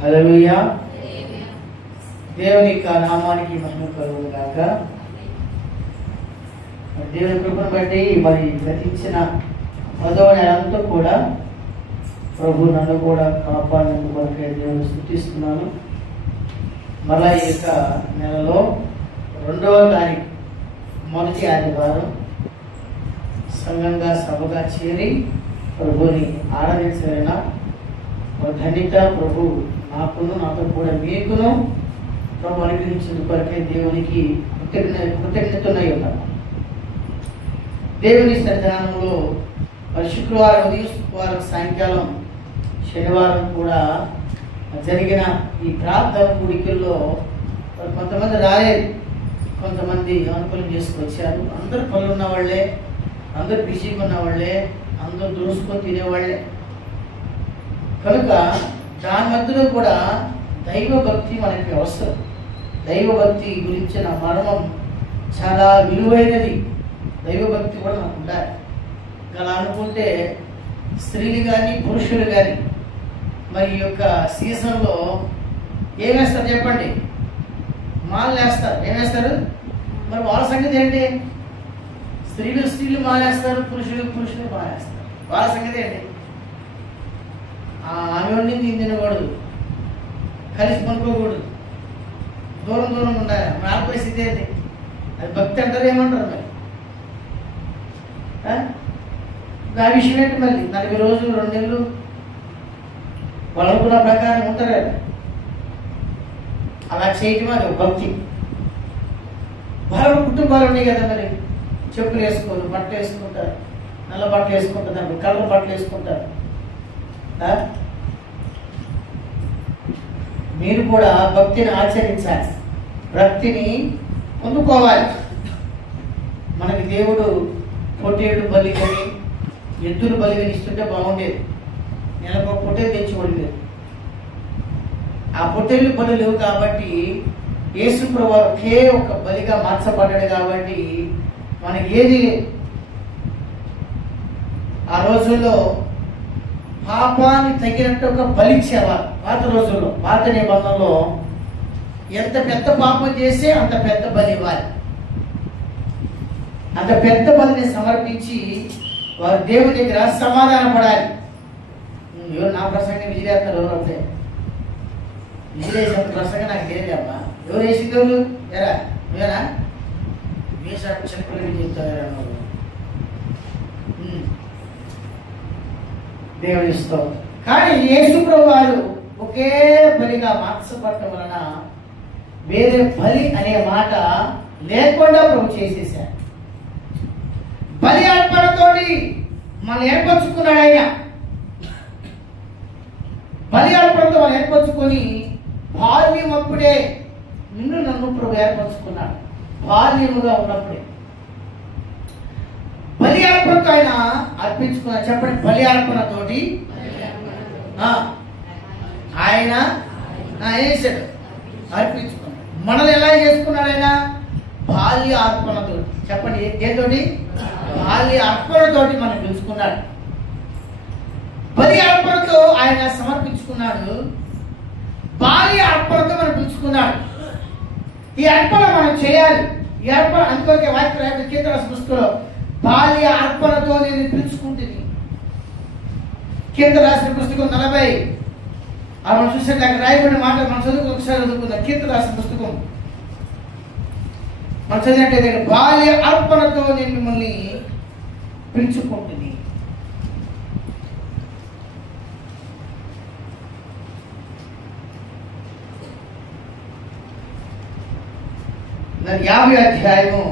హల్లెలూయా. దేవుని యొక్క నామానికి మహిమ కలుగును గాక. దేవుని కృపను బట్టి మరి గతించిన 10వ నెలంతా కూడా ప్రభు నన్ను కూడా కాపాడినందుకు కొరకే దేవుని స్తుతిస్తున్నాను. మళ్ళా ఈ యొక్క నెలలో 2వ తారీఖు మొదటి ఆదివారం సంఘంగా సభగా చేరి ప్రభుని ఆరాధించలేన ధన్యత ప్రభు నాకును నాతో కూడా మీకును ప్రభు అనుగ్రహించిన కొరకే దేవునికి కృతజ్ఞతనై ఉన్నాను. దేవుని సన్నిధానంలో శుక్రవారం ఉదయం, శుక్రవారం సాయంకాలం, శనివారం కూడా జరిగిన ఈ ప్రార్థన కూడికల్లో కొంతమంది రాలేదు, కొంతమంది అనుకూలం చేసుకొచ్చారు. అందరు పనులు ఉన్న వాళ్ళే, అందరు బిజీగా ఉన్న వాళ్ళే, అందరూ దూసుకొని తినేవాళ్ళే. కనుక దాని మధ్యలో కూడా దైవభక్తి మనకి అవసరం. దైవభక్తి గురించిన మర్మం చాలా విలువైనది. దైవభక్తి కూడా మనకు ఉండాలి. అలా అనుకుంటే స్త్రీలు కానీ పురుషులు కానీ మరి ఈ యొక్క సీజన్లో ఏమేస్తారు చెప్పండి? మాలు వేస్తారు. ఏమేస్తారు? మరి వాళ్ళ సంగతి ఏంటి? స్త్రీలు మానేస్తారు, పురుషులు మానేస్తారు. వాళ్ళ సంగతి ఏంటి? ఆమె వండింది తినకూడదు, కలిసి పనుకోకూడదు, దూరం ఉండాలి. మన పరిస్థితి ఏంటి? అది భక్తి అంటారు, ఏమంటారు మరి? ఆ విషయం ఏంటి? మళ్ళీ 40 రోజులు 2 నెలలు వాళ్ళు అనుకున్న ప్రకారం ఉంటారు కదా, అలా చేయటం అది భక్తి. వాళ్ళ కుటుంబాలు ఉన్నాయి కదా, మరి చెప్పులు వేసుకోరు, బట్టలు వేసుకుంటారు, నల్ల బట్టలు వేసుకుంటారు, కలర్ బట్టలు వేసుకుంటారు. మీరు కూడా భక్తిని ఆచరించాలి, భక్తిని పొందుకోవాలి. మనకి దేవుడు పొట్టేళ్ళు బలిగని, ఎద్దులు బలిగని ఇస్తుంటే బాగుండేది. నెలకు ఒక పొట్టేలు తెచ్చుకోవడం లేదు. ఆ పొట్టేళ్ళు బలి లేవు కాబట్టి యేసు ప్రభువు ఒకే ఒక బలిగా మార్చబడ్డాడు కాబట్టి మనకి ఏది ఆ రోజుల్లో పాపాన్ని తగినట్టు ఒక బలి ఇచ్చేవారు. పాత రోజుల్లో, పాత నిబంధనలో ఎంత పెద్ద పాపం చేస్తే అంత పెద్ద బలి ఇవ్వాలి. అంత పెద్ద బలిని సమర్పించి వారు దేవుని దగ్గర సమాధాన పడాలి. ఎవరు నా ప్రసంగం విజిలేస్తారు? ఎవరు అంటే విజిలేసిన ప్రసంగం నాకు తెలియదమ్మా. ఎవరు వేసింది? ఎవరు? ఎరా నువ్వేనా? వేసాడు చిన్నపిల్లలు చెప్తావేరా నువ్వు? దేవుని ఇస్తాం. కానీ యేసు ప్రభు వారు ఒకే బలిగా మార్చబడటం వలన వేరే బలి అనే మాట లేకుండా ప్రభు చేసేసారు. బలి అర్పణతోటి మనం ఏర్పరచుకున్నాడు ఆయన. బలి అర్పణతో మనం ఏర్పరచుకొని బాల్యం అప్పుడే నిన్ను నన్ను ప్రభు ఏర్పరచుకున్నాడు. బాల్యముగా ఉన్నప్పుడే బలి అర్పణతో ఆయన అర్పించుకున్నాడు. చెప్పండి, బలి అర్పణతోటి ఆయన వేసాడు, అర్పించుకున్నాడు. మనల్ని ఎలా చేసుకున్నాడు ఆయన? బాల్య అర్పణతోటి. చెప్పండి, ఏంతోటి? బాల్య అర్పణతోటి మనం పిలుచుకున్నాడు. బలి అర్పణతో ఆయన సమర్పించుకున్నాడు, బాల్య అర్పణతో మనం పిలుచుకున్నాడు. ఈ అర్పణ మనం చేయాలి. ఈ అర్పణ అందుకే వాక్య కీర్తన పుస్తకంలో బాల్య అర్పణతో నేను పిలుచుకుంటుంది. కీర్తన రాసిన పుస్తకం 40 మనం చూసేది అక్కడ రాయబడిన మాట మనం ఒకసారి చదువుకుందాం. కీర్తన రాసిన పుస్తకం మనం చదివినట్లయితే బాల్య అర్పణతో నేను మిమ్మల్ని పిలుచుకుంటుంది. దాని 50వ అధ్యాయము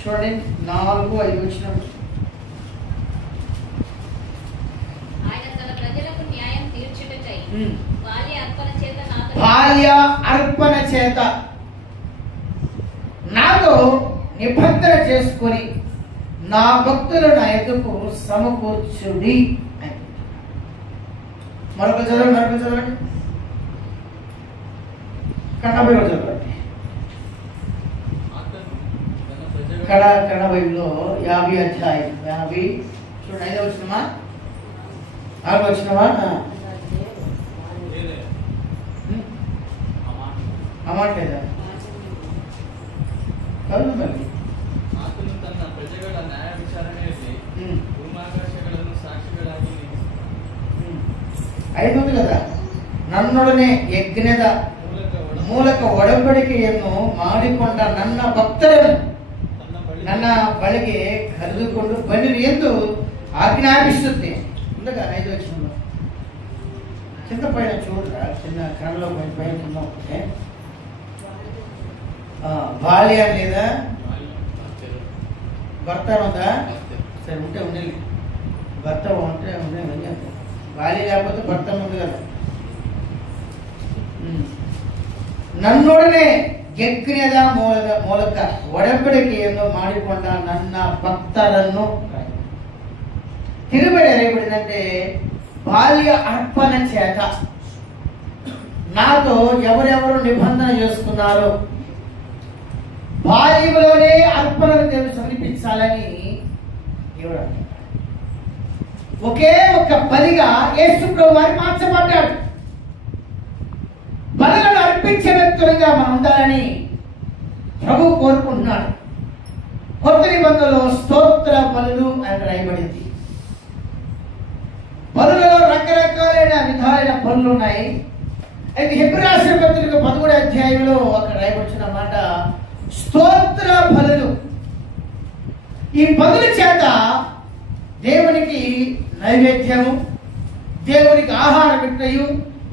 చూడండి, 4-5 వచ్చినప్పుడు బాల్య అర్పణ చేత నాతో నిబంధన చేసుకొని నా భక్తులు నా ఎదుకు సమకూర్చుడి. మరొక చదవండి. కన్నబడి చదవండి. కన్నబడిలో 50వ అధ్యాయం 50 చూడండి. 5వ వచనమా 6వ వచనమా? అమ్మట్లేదా? కళ్ళు మళ్ళీ ಆತನು ತನ್ನ ಪ್ರಜೆಗಳ ನ್ಯಾಯ ವಿಚಾರಣೆಯಲ್ಲಿ ಭೂಮಾಕಾಶಗಳನ್ನು ಸಾಕ್ಷಿಗಳಾಗಿ ಐದು కదా, ನನ್ನೊಡನೆ ಯಜ್ಞದ ಮೂಲಕ ಒಡಂಬಡಿಕೆಯನ್ನು ಮಾಡಿಕೊಂಡ ನನ್ನ ಭಕ್ತರನ್ನು ನನ್ನ ಬಳಿಗೆ ಕರೆದುಕೊಂಡು ಬನ್ನಿರಿ ಎಂದು ఆజ్ఞాపిస్తుంది. ఉండగా 5వ వచనంలో కింద పైన చూడరా, చిన్న క్రమంలో పైన కింద ఒకటే బాల్య లేదా భర్త ఉందా? సరే ఉంటే ఉండాలి, భర్త ఉంటే ఉండే బాల్య లేకపోతే భర్త ఉంది కదా. ನನ್ನೊಡನೆ ಯಜ್ಞದ ಮೂಲಕ ಒಡಂಬಡಿಕೆಯನ್ನು ಮಾಡಿಕೊಂಡ ನನ್ನ ಭಕ್ತರನ್ನು తిరుబడి ఏర్పడిందంటే బాల్య అర్పణ చేత నాతో ఎవరెవరు నిబంధన చేసుకున్నారో బాల్యంలోనే అర్పణను దేవుడు సమర్పించాలని దేవుడు అంటున్నాడు. ఒకే ఒక బలిగా యేసు ప్రభువు వారు మార్చబడ్డాడు. బలులను అర్పించే వ్యక్తులుగా మనం ఉండాలని ప్రభు కోరుకుంటున్నాడు. కొత్త నిబంధనలో స్తోత్ర బలులు అని రాయబడింది. బలులలో రకరకాలైన విధాలైన బలులు ఉన్నాయి. అయితే హెబ్రీ రాసిన పత్రిక 13వ అధ్యాయంలో అక్కడ రాయబడిన మాట స్తోత్ర బలులు. ఈ బలుల చేత దేవునికి నైవేద్యము, దేవునికి ఆహారం విట్టయు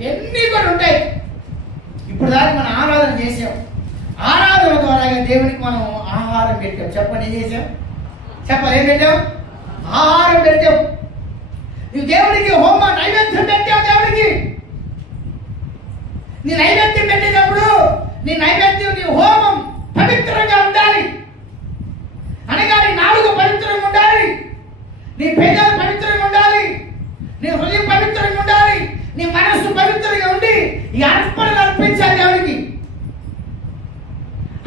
ఎన్ని కూడా ఉంటాయి. ఇప్పుడు దాన్ని మనం ఆరాధన చేసాం. ఆరాధన ద్వారా దేవునికి మనం ఆహారం పెట్టాం. చెప్పండి, ఏం చేసాం? చెప్పాలి, ఏం పెట్టాం? ఆహారం పెట్టాం. నువ్వు దేవుడికి హోమ నైవేద్యం పెట్టావు. దేవుడికి నీ నైవేద్యం పెట్టేటప్పుడు నీ నైవేద్యం, నీ హోమం పవిత్రంగా ఉండాలి. అనగా నీ నాలుగు పవిత్రంగా ఉండాలి, నీ పేదలు పవిత్రంగా ఉండాలి, నీ హృదయం పవిత్రంగా ఉండాలి, నీ మనస్సు పవిత్రంగా ఉండి ఈ అర్పణలు అర్పించాలి దేవుడికి.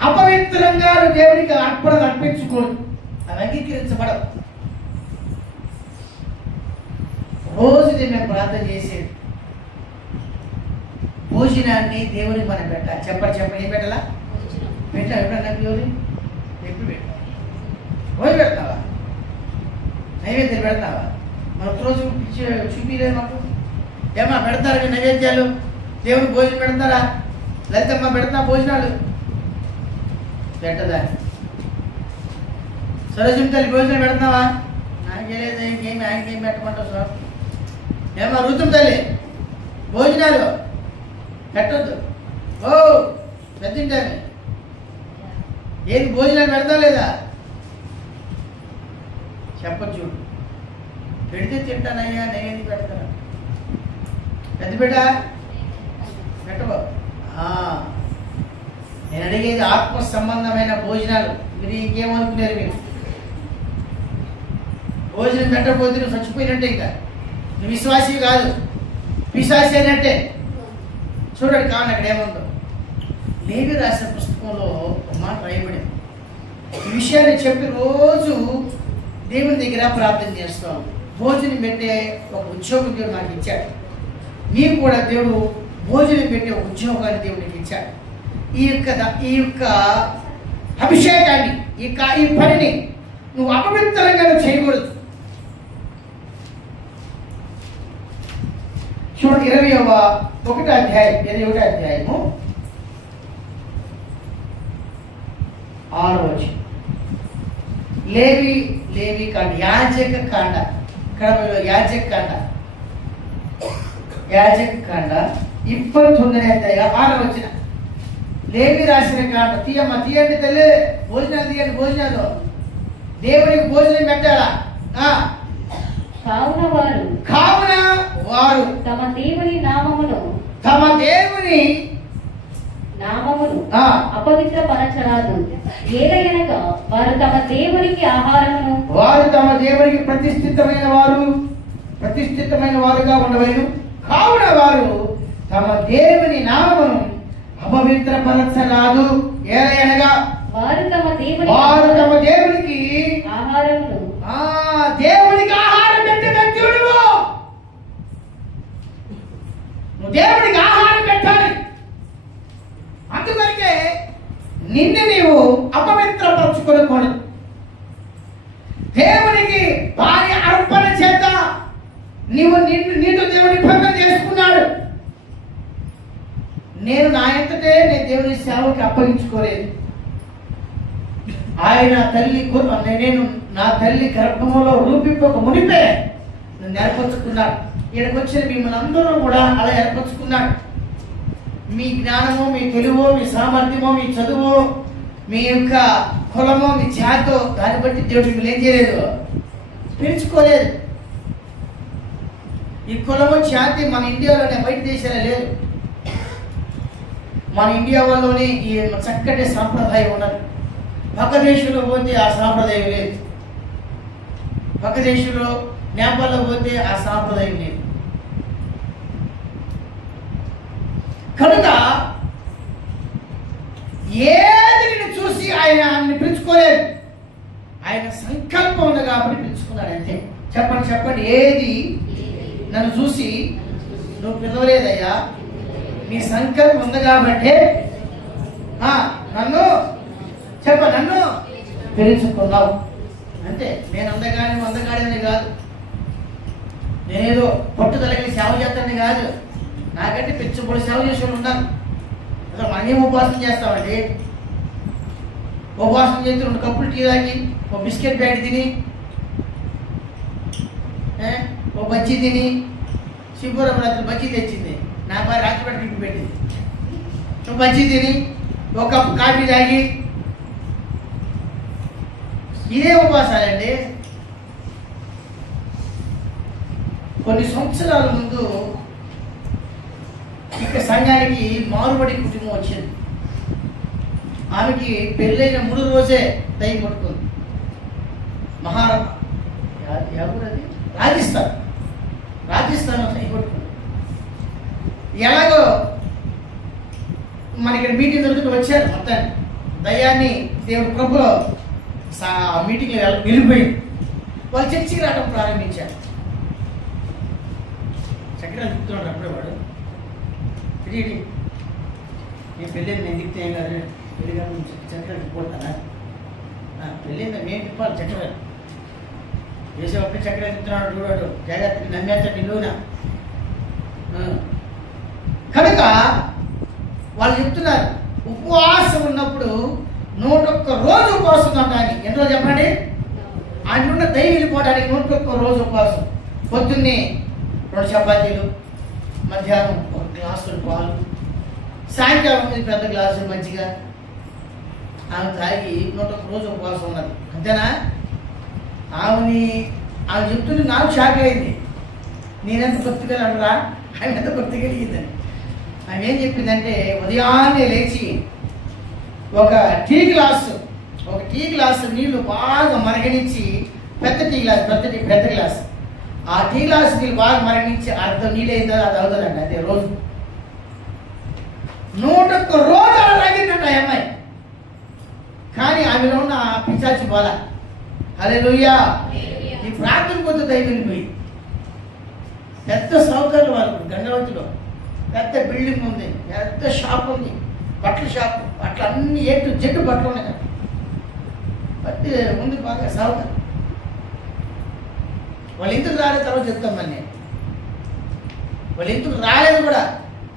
అపవిత్రంగా దేవుడికి అర్పణలు అర్పించుకోడు, అవి అంగీకరించబడవు. రోజు మేము ప్రార్థన చేసేది భోజనాన్ని దేవుడికి మనం పెట్టాలి. చెప్పండి, ఏం పెట్టాలా? పెట్టాలి. ఎప్పుడన్నా దేవుడి ఎప్పుడు పెట్టాలి? రోజు పెడతావా? నైవేద్యం పెడతావా? మనకు రోజు చూపిలేదు మాకు. ఏమన్నా పెడతారా మీ నైవేద్యాలు? దేవుడికి భోజనం పెడతారా? లలితమ్మ పెడతా భోజనాలు? పెట్టదా? సరోజం తల్లి భోజనం పెడతావా? నాకేలేదు, ఇంకేమి ఆయనకేం పెట్టమంటావు సార్? ఏమా రుతుం తల్లి భోజనాలు పెట్టద్దు. ఓ పెద్దింటాను ఏంటి భోజనాలు పెడతా లేదా? చెప్పచ్చు. పెడితే తింటానయ్యా, నేనేది పెడతాను? పెద్ద బిడ్డ పెట్టబో. నేను అడిగేది ఆత్మ సంబంధమైన భోజనాలు. మీరు ఇంకేమనుకున్నారు? మీరు భోజనం పెట్టకపోతే నువ్వు చచ్చిపోయినట్టే, ఇంకా నువ్వు విశ్వాసి కాదు, పిశాసి అయినట్టే. చూడండి కావాలి అక్కడ ఏముందో. లేవి రాసిన పుస్తకంలో ఒక మాట రాయబడింది. ఈ విషయాన్ని చెప్పి రోజు దేవుని దగ్గర ప్రార్థన చేస్తాం. భోజనం పెట్టే ఒక ఉద్యోగం దేవుడు నాకు ఇచ్చాడు. నీకు కూడా దేవుడు భోజనం పెట్టే ఒక ఉద్యోగాన్ని దేవుడికి ఇచ్చాడు. ఈ యొక్క అభిషేకాన్ని, ఈ పనిని నువ్వు అపవిత్రంగా చేయకూడదు. చూడండి 21వ అధ్యాయము 6వ వచనం. లేవి కాండ, యాజక కాండ, యాజక కాండ 29వ అధ్యాయం 6వ వచనం. లేవి రాసిన కాండ. తీయండి తల్లి, భోజనాలు తీయండి. భోజనాలు దేవుడికి భోజనం పెట్టాలా? కావున వారు తమ దేవుని నామమును అపవిత్రపరచరాదు. ఏలయనగా వారు తమ దేవునికి ఆహారమును, వారు తమ దేవునికి ప్రతిష్ఠితమైన వారుగా ఉండవలెను. కావున వారు తమ దేవుని నామమును అపవిత్రపరచరాదు. ఏలయనగా వారు తమ దేవునికి ఆహారమును, దేవునికి ఆహారం పెట్టే వ్యక్తులు నువ్వు దేవుడికి ఆహారం పెట్టాలి. అందుకని నిన్ను నీవు అపవిత్రపరచుకోకూడదు. దేవునికి భార్య అర్పణ చేత నీతో దేవుడు నిబంధన చేసుకున్నాడు. నేను నా అంతటే నేను దేవుని సేవకి అప్పగించుకోలేదు. ఆయన తల్లి నేను నా తల్లి గర్భంలో రూపింపక మునిపే నన్ను ఏర్పరచుకున్నాడు. ఇక్కడికి వచ్చిన మిమ్మల్ని అందరూ కూడా అలా ఏర్పరచుకున్నాడు. మీ జ్ఞానమో, మీ తెలివో, మీ సామర్థ్యమో, మీ చదువో, మీ యొక్క కులమో, మీ జాతో దాన్ని బట్టి దేవుడు మిమ్మల్ని ఏం చేయలేదు, పిలుచుకోలేదు. ఈ కులము జాతి మన ఇండియాలోనే, బయట దేశాలే లేదు. మన ఇండియా వల్లనే ఈ చక్కటి సాంప్రదాయం ఉన్నది. పక్క దేశంలో పోతే ఆ సాంప్రదాయం లేదు. పక్క దేశంలో నేపాల్లో పోతే ఆ సాంప్రదాయం లేదు. కనుక ఏది నిన్ను చూసి ఆయన పిలుచుకోలేదు. ఆయన సంకల్పం ఉంది కాబట్టి పిలుచుకున్నాడు అంతే. చెప్పండి, ఏది నన్ను చూసి నువ్వు పిలవలేదయ్యా, నీ సంకల్పం ఉంది కాబట్టి నన్ను పిలుచుకున్నావు అంతే. నేను అందగాడని కాదు, నేనేదో పట్టుదలకి సేవ చేస్తానని కాదు. నాకంటే పిచ్చబడి సేవ చేసే వాళ్ళు ఉన్నారు. అసలు మనమేం ఉపవాసం చేస్తామండి? ఉపవాసం చేసి 2 కప్పులు టీ తాగి, ఒక బిస్కెట్ ప్యాకెట్ తిని, ఓ బజ్జీ తిని, శివపురం రాత్రి బజ్జీ తెచ్చింది, నా భార్య రాత్రిపేట టిఫిన్ పెట్టింది. బజ్జీ తిని, ఒక కప్పు కాఫీ తాగి, ఇదే ఉపవాసాలండి. కొన్ని సంవత్సరాల ముందు ఇక్కడ సంఘానికి మారుబడి కుటుంబం వచ్చింది. ఆమెకి పెళ్ళైన 3 రోజే దయ్యం పట్టుకుంది. రాజస్థాన్ దయ్యం పట్టుకుంది. ఎలాగో మన ఇక్కడ మీటింగ్ దొరుకుతూ వచ్చారు. మొత్తాన్ని దయ్యాన్ని దేవుడు కృపలో ఆ మీటింగ్లో వెళ్ళిపోయింది. వాళ్ళు చర్చికి రావడం ప్రారంభించారు. చక్రాలు తిప్పుతున్నాడు అప్పుడే వాడు. నేను పెళ్ళి నేను తిప్పితే ఏం కాదు, పెళ్ళిగా చక్రాలు తిప్పుకుంటానా? పెళ్ళి నేను తిప్పాలి చక్రాలు. వేసే ఒక్క చక్రాలు తిప్పుతున్నాడు చూడాడు, జాగ్రత్తగా నమ్మేస్తాడు నిలువునా. కనుక వాళ్ళు చెప్తున్నారు, ఉపవాసం ఉన్నప్పుడు 101 రోజు ఉపవాసం ఉంటాను. ఎన్ని రోజు చెప్పండి? ఆయన ఉన్న దయ్యం వెళ్ళిపోవడానికి 101 రోజు ఉపవాసం. పొద్దున్నే 2 చపాతీలు, మధ్యాహ్నం 1 గ్లాసులు పాలు, సాయంకాలం 8 పెద్ద గ్లాసులు మజ్జిగ. ఆమె తాగి 101 రోజు ఉపవాసం ఉన్నది. అంతేనా? ఆమె చెప్తుంటే నాకు షాక్ అయింది. నేనెంత భక్తి కలిగినరా, ఆమె ఎంత భక్తి కలిగిందని. ఆమె ఏం చెప్పిందంటే, ఉదయాన్నే లేచి ఒక టీ గ్లాసు నీళ్లు బాగా మరగనిచ్చి, పెద్ద గ్లాస్, ఆ టీ గ్లాసు నీళ్ళు బాగా మరగనిచ్చి అర్థం నీళ్ళు అయిందో అది అవుతుందండి. అదే రోజు 101 రోజు అలా తాగిందంట ఆ అమ్మాయి. కానీ ఆమెలో ఉన్న పిశాచి బాల. హల్లెలూయా. ఈ ప్రార్థన పోతే దైవం వెళ్ళిపోయి పెద్ద సౌకర్యం వాళ్ళు గంగవతిలో పెద్ద బిల్డింగ్ ఉంది, పెద్ద షాప్ ఉంది, బట్టల షాప్, అట్లా అన్ని జట్టు బట్టలు ఉన్నాయి కదా, బట్టి ఉంది బాగా సౌకర్యం. వాళ్ళు ఎందుకు రాలేదు తర్వాత చెప్తాం. మళ్ళీ వాళ్ళు ఎందుకు రాలేదు కూడా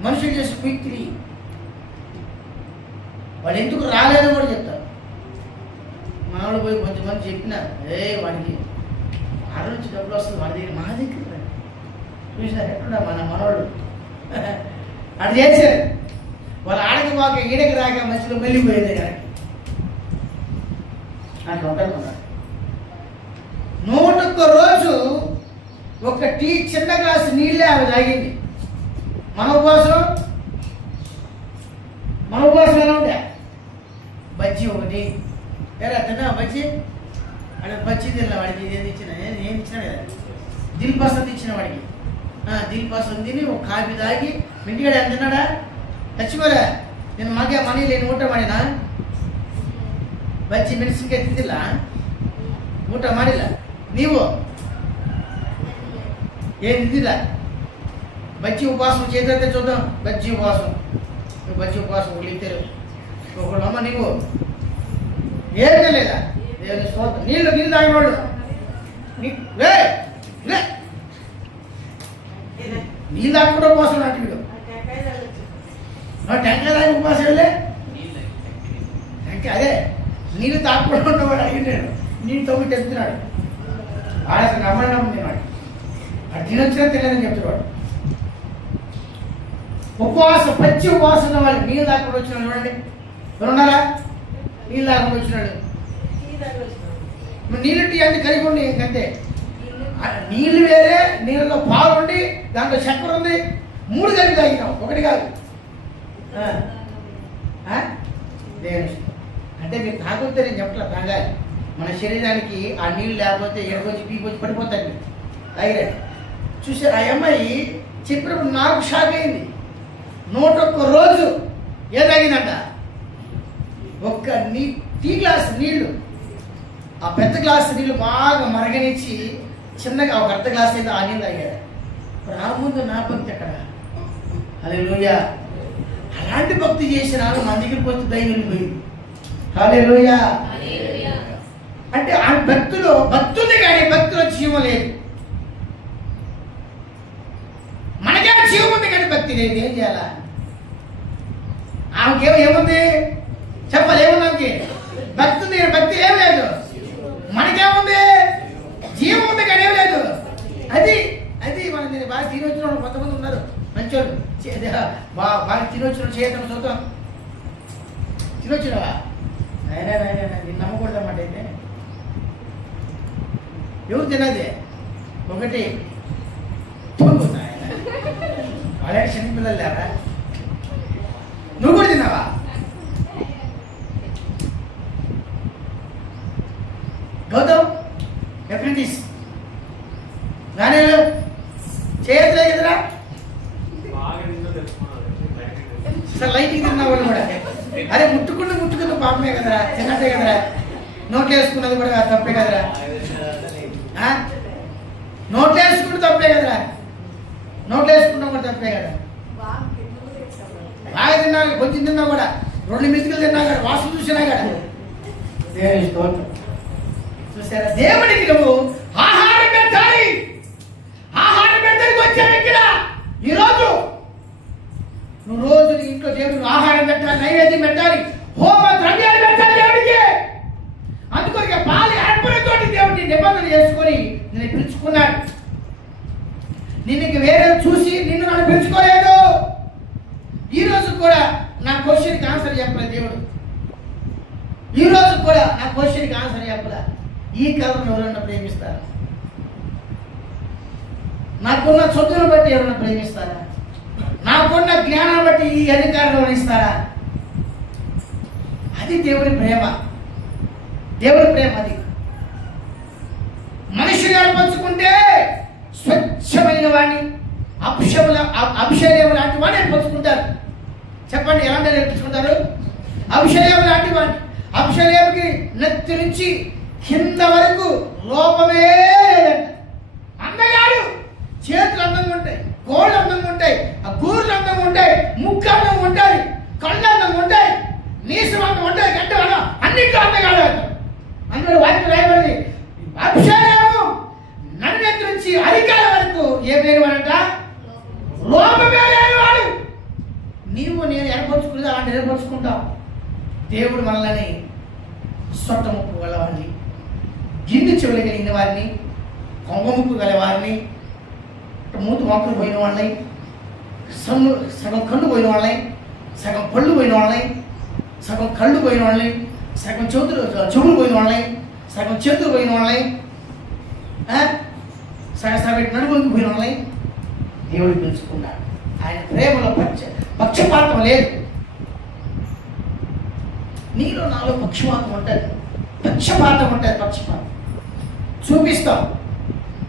మనుషులు చేసి క్విక్లీ వాళ్ళు ఎందుకు రాలేదు కూడా చెప్తారు. మనవాళ్ళు పోయి కొంతమంది చెప్పినారు, వాడికి ఆడ నుంచి డబ్బులు వస్తుంది, వాడి దగ్గర మా దగ్గర చూసినారు ఎక్కడ మనవాళ్ళు అది చేశారు. వాళ్ళు ఆడకి మాకు ఈడకి రాక మధ్యలో వెళ్ళిపోయేది కానీ అట్లా ఉంటారు. 101 రోజు ఒక టీ చిన్న గ్లాసు నీళ్ళే ఆమె తాగింది. మన ఉపవాసం ఎలా ఉండే? బజ్జీ ఒకటి తిన్నా బజ్జీ అక్కడ బజ్జీ తిన్నా వాడికి ఏది ఇచ్చిన ఏం ఇచ్చినా కదా, దిల్ పసంద్ ఇచ్చిన వాడికి దిల్ పసంద్ తిని ఒక కాఫీ తాగి ఇంటికాడ ఎంత తిన్నాడా? చచ్చిపోరా, నేను మాకే మనీ లేని ఊట మాడినా బజ్జీ ಮೆಣಸಿನಕಾಯಿ ತಿಂದಿಲ್ಲ, ಊಟ ಮಾಡಿಲ್ಲ. ನೀವು ఏం తిందిಲ್ಲ? బజ్జీ ఉపవాసం చేద్దంటే చూద్దాం. బజ్జీ ఉపవాసం ఉల్లితారు ఒకళ్ళమ్మ నీవు ఏం లేదా దేవుని స్తోత్రం. నీళ్ళు తాగినోళ్ళు నీళ్ళు తాగకుండా ఉపవాసం అటు వీడు టెంకాయ తాగి ఉపవాసం వెళ్ళే అంటే అదే నీళ్ళు తాగకుండా ఉన్నవాడు అడిగినాడు. నీళ్ళు తొమ్మిది తెస్తున్నాడు. వాడు అసలు నమ్మడం వాడు అది తినొచ్చినా తినదని చెప్తున్నాడు. ఉపవాసం పచ్చి ఉపవాసం ఉన్న వాళ్ళు నీళ్ళు తాగకుండా వచ్చినాడు. చూడండి ఉన్నారా? నీళ్ళు తాగకుండా వచ్చినాడు. నీళ్ళు టీ అంటే కలిగి ఉండి ఇంకంతే. నీళ్ళు వేరే, నీళ్ళలో పాలు ఉండి దాంట్లో చక్కెర ఉంది. 3 కలిపి తాగినాం, ఒకటి కాదు. అంటే మీరు తాగొద్దే నేను చెప్పట్లా, తాగాలి. మన శరీరానికి ఆ నీళ్ళు లేకపోతే ఎడకొచ్చి పీకొచ్చి పడిపోతాయి. తాగిరాడు. చూసారు ఆ అమ్మాయి చెప్పినప్పుడు నాకు షాక్ అయింది. 101 రోజు ఏం తాగిందంట? ఒక్క టీ గ్లాస్ నీళ్లు, ఆ పెద్ద గ్లాస్ నీళ్లు బాగా మరగనిచ్చి చిన్నగా ఒక అర్ధ గ్లాస్ అయితే ఆ నీళ్ళు తాగాడు. రాముందు నా భక్తి ఎక్కడ? హల్లెలూయా. అలాంటి భక్తి చేసిన మన దగ్గరికి వచ్చి దయ వెళ్ళిపోయింది. హల్లెలూయా. అంటే ఆ భక్తులు భక్తుంది కానీ భక్తిలో జీవం లేదు. మనకే జీవం ఉంది కానీ భక్తి లేదు. ఏం చేయాలా? ఆమెకేమో ఏముంది చెప్పాలి? ఏముంది ఆమెకి? భక్తి ఉంది, భక్తి ఏం లేదు. మనకేముంది? జీవం ఉంది కానీ ఏం లేదు. అది అది మన బాగా తినొచ్చిన వాళ్ళు కొంతమంది ఉన్నారు మంచోళ్ళు. బాగా తినొచ్చిన చేయటం చూద్దాం. తినొచ్చినవా? అయినా నేను నమ్మకూడదన్నమాట. అయితే ఎవరు తినదే? ఒకటి వాళ్ళే చిన్నపిల్లలు లేరా? నువ్వు కూడా తిన్నావా? గౌతమ్ అప్రెంటిస్ కానీ చేయట్లే కదరా? సార్ లైట్కి తిన్నా వాళ్ళు కూడా అరే ముట్టుకున్న పాపమే కదరా, చిన్నదే కదరా. నోట్లు వేసుకున్నది కూడా తప్పే కదరా. నోట్లు వేసుకుంటే తప్పే కదరా. నోట్లు వేసుకున్నా కూడా తప్పే కదా. బాగా తిన్నా, కొంచెం తిన్నా కూడా, 2 మెతుకులు తిన్నా కదా, వాసన చూసినా కదా. చూసారా? దేవుడికి నువ్వు ఆహారం పెట్టాలి. ఆహారం పెట్టడానికి వచ్చావు ఇక్కడ. ఈరోజు నువ్వు రోజు ఇంట్లో దేవుడికి ఆహారం పెట్టాలి, నైవేద్యం పెట్టాలి, హోమ ద్రవ్యాలు పెట్టాలి దేవుడికి. అందుకొరకే పాలి అర్పణతో దేవుడిని నిబంధన చేసుకొని నిన్ను పిలుచుకున్నాడు. నిన్ను వేరే చూసి నిన్ను నన్ను పిలుచుకోలేదు. ఈ రోజు కూడా నా క్వశ్చన్కి ఆన్సర్ చెప్పలేదు దేవుడు. ఈ రోజు కూడా నా క్వశ్చన్కి ఆన్సర్ చెప్పలే. ఈ కాలం ఎవరన్నా ప్రేమిస్తారా? నాకున్న చదువును బట్టి ఎవరన్నా ప్రేమిస్తారా? నాకున్న జ్ఞానాన్ని బట్టి ఈ అధికారులు ఇస్తారా? అది దేవుడి ప్రేమ. దేవుడి ప్రేమ అది. మనుషులు ఏర్పరచుకుంటే స్వచ్ఛమైన వాడిని, అభిషేకం లాంటి వాడిని ఏర్పరచుకుంటారు. చెప్పండి, ఎలాంటి నేర్పించుకుంటారు? అభిషేకం లాంటి వాడిని. అభిషేకంకి నెత్తి నుంచి కింద వరకు లోపమే లేదంట. అందగాడు చేతులు అందంగా ఉంటాయి, గోళ్ళు అందంగా ఉంటాయి, ఆ గూర్లు అందంగా ఉంటాయి, ముక్కు అందంగా ఉంటాయి, కళ్ళు అందంగా ఉంటాయి, నీసం అందంగా ఉంటాయి, గడ్డ అన్నింటిలో అందగాడు. అందరూ వాక్యం రాయబడింది. అభిషేకము నన్నెత్తి నుంచి అధికార వరకు ఏం లేనివాడంట? లోపమే లేనివాడు. నీవు నేను ఏర్పరచుకునేది అలాంటి ఏర్పరచుకుంటాం. దేవుడు మనల్ని సొట్ట ముక్కు గల వారిని, గిన్నె చెవులు కలిగిన వారిని, కొంగ ముక్కు గల వారిని, మూతి మొక్కలు పోయిన వాళ్ళని, సగం కన్ను పోయిన వాళ్ళని, సగం పళ్ళు పోయిన వాళ్ళని, సగం కళ్ళు పోయిన వాళ్ళని, సగం చెవులు పోయిన వాళ్ళని, సగం చేతులు పోయిన వాళ్ళని, సగం నడుముకి పోయిన వాళ్ళని దేవుడు పిలుచుకున్నాడు. ఆయన ప్రేమలో పక్షపాతం లేదు. నీలో నాలో పక్షపాతం ఉంటుంది, పక్షపాతం ఉంటుంది. పక్షపాతం చూపిస్తాం.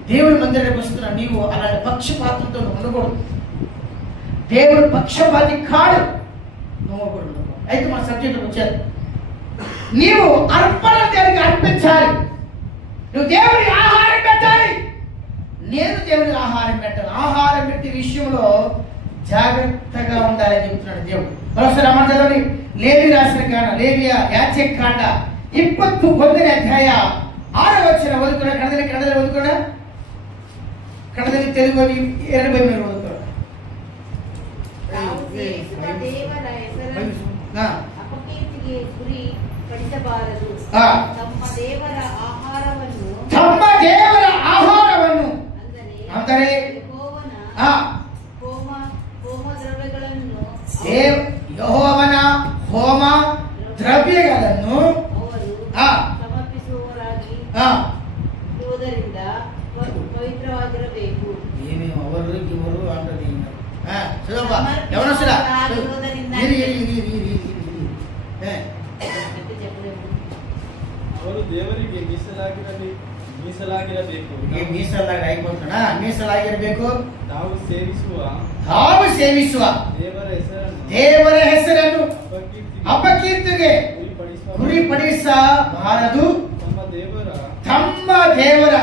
దేవుడి మందిరానికి వస్తున్నా నీవు అలాంటి పక్షపాతంతో ఉండకూడదు. దేవుడు పక్షపాతి కాడు, నువ్వు కూడా ఉండకూడదు. అయితే మన సబ్జెక్టుకు వచ్చారు. నీవు అర్పణ దేవుడికి అర్పించాలి. నువ్వు దేవుడికి ఆహారం పెట్టాలి. నేను దేవుడికి ఆహారం పెట్టాలి. ఆహారం పెట్టే విషయంలో జాగ్రత్తగా ఉండాలని చెప్తున్నాడు దేవుడు. మరోసారి అమ్మ చదవండి. లేవి రాసిన కాండ, లేవియ యాచక కాంಡ 29ನೇ ಅಧ್ಯಾಯ 6వ ವಚನ ಓದಿಕೊಳ್ಳ. ಕನ್ನಡದಲ್ಲಿ ಓದಿಕೊಳ್ಳ. ಕನ್ನಡದಲ್ಲಿ ತೆಲುಗು 2 ಬೈಬಲ್ ಓದಿಕೊಳ್ಳ. ದೇವರ ಹೆಸರನ್ನು ಅಪಕೀರ್ತಿಗೆ ಗುರಿ ಪಡಿಸಬಾರದು. ತಮ್ಮ ದೇವರ ಆಹಾರವನ್ನು ಅಂದರೆ ಯೆಹೋವನ ಹೋಮ ದ್ರವ್ಯಗಳನ್ನು ಸಮರ್ಪಿಸುವವರಾಗಿ ಇರುವುದರಿಂದ ಪವಿತ್ರವಾಗಿರಬೇಕು. ಅವರು ಇವರು ಅಂಟది ಅವರು ದೇವರಿಗೆ ಮೀಸಲಾಗಿರಬೇಕು. ತಾವು ಸೇವಿಸುವ ದೇವರ ಹೆಸರನ್ನು ಅಪಕೀರ್ತಿಗೆ ಗುರಿಪಡಿಸಬಾರದು. ತಮ್ಮ ದೇವರ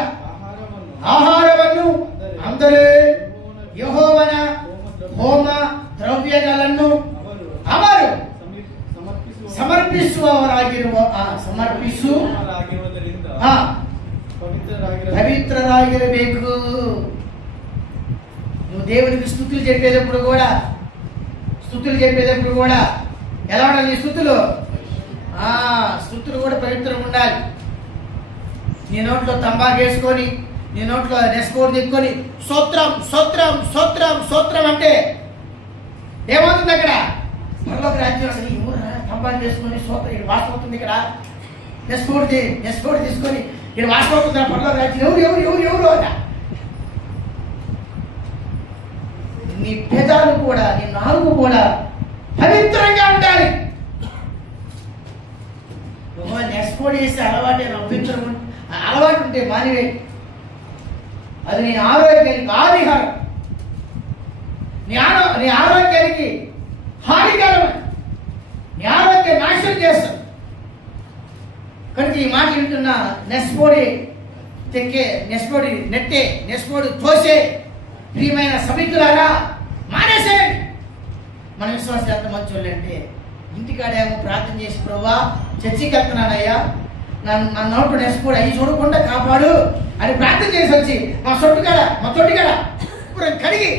ಆಹಾರವನ್ನು ಅಂದರೆ ಯೆಹೋವನ ಹೋಮ ದ್ರವ್ಯಗಳನ್ನು ಅವರು పవిత్రరాగిరಬೇಕು. నువ్వు దేవునికి స్తుతులు చెప్పేటప్పుడు కూడా ఎలా ఉండాలి? స్తుతులు కూడా పవిత్రంగా ఉండాలి. నీ నోట్లో తంబాకు వేసుకొని, నీ నోట్లో నెస్కోడు తిప్పుకొని స్తోత్రం స్తోత్రం స్తోత్రం స్తోత్రం అంటే ఏమవుతుంది? అక్కడ పరలోక రాజ్యం అసలు ఎవరు తంబాకు చేసుకొని స్తోత్రం ఇక్కడ వాసన అవుతుంది. ఇక్కడ నెస్కోడు తీసుకొని ఇక్కడ వాసన అవుతుంది. పరలోక రాజ్యం ఎవరు అట. నీ పెదాలు కూడా, నీ నాలుగు కూడా పవిత్రంగా ఉండాలి. నెస్కోడు చేసే అలవాటు ఉంటే మానివే. అది నీ ఆరోగ్యానికి ఆదిహారం, నీ ఆరోగ్యానికి హానికరం, నీ ఆరోగ్యం నాశనం చేస్తాం. కనుక ఈ మాట వింటున్న నెస్పోడి తెక్కే, నెస్పోడి నెట్టే, నెస్పోడి తోసే ప్రియమైన సభికులారా మానేసేయండి. మన విశ్వాసం ఎంత మంచోళ్ళు అంటే ఇంటికాడేమో ప్రార్థన చేసి ప్రభువా చర్చికి వెళ్తున్నానయ్యా, నా నోటు నెస్పోడి అయ్యి చూడకుండా కాపాడు అని ప్రార్థన చేసి వచ్చి మా తొట్టికాడ ఇప్పుడు కడిగి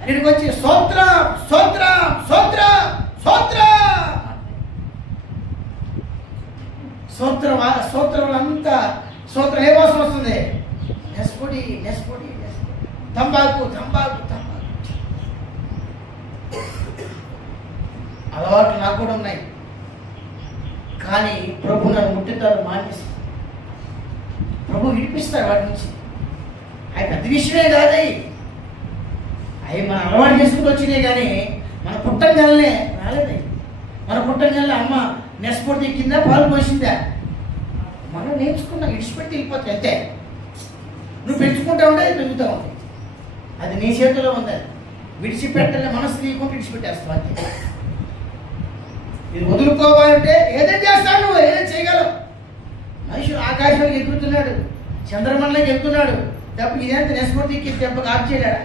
ఇక్కడికి వచ్చి స్తోత్రం స్తోత్రం స్తోత్రం స్తోత్రం స్తోత్రం అంతా స్తోత్రం ఏ వాసన వస్తుంది? నెస్పోడి తంబాకు అలవాట్లు నాకు కూడా ఉన్నాయి. కానీ ప్రభు నన్ను ముట్టుతాడు, మానేసి ప్రభు విడిపిస్తాడు వాటి నుంచి. అవి పెద్ద విషయమే కాదవి, అవి మనం అలవాటు చేసుకుంటూ వచ్చినాయి. కానీ మన పుట్టంగానే రాలేదు. మన పుట్టంగానే అమ్మ నెస్పోడి కింద పాలు పోసిందా? మనం నేర్చుకున్నా, విడిచిపెట్టి వెళ్ళిపోతుంది అంతే. నువ్వు పెంచుకుంటా ఉంటే అది పెరుగుతూ ఉంది. అది నీ చేతిలో ఉంది. విడిచిపెట్టాలి, మనసు తీయకుండా విడిచిపెట్టేస్తావు అంతే. ఇది వదులుకోవాలంటే ఏదైనా చేస్తాడు, నువ్వు ఏదైనా చేయగలవు. మనుషులు ఆకాశంలోకి ఎగురుతున్నాడు, చంద్రమండలంలోకి వెళ్తున్నాడు. తప్ప ఇదేంత నెస్పోడికి దెబ్బకు ఆఫ్ చేయలేడా?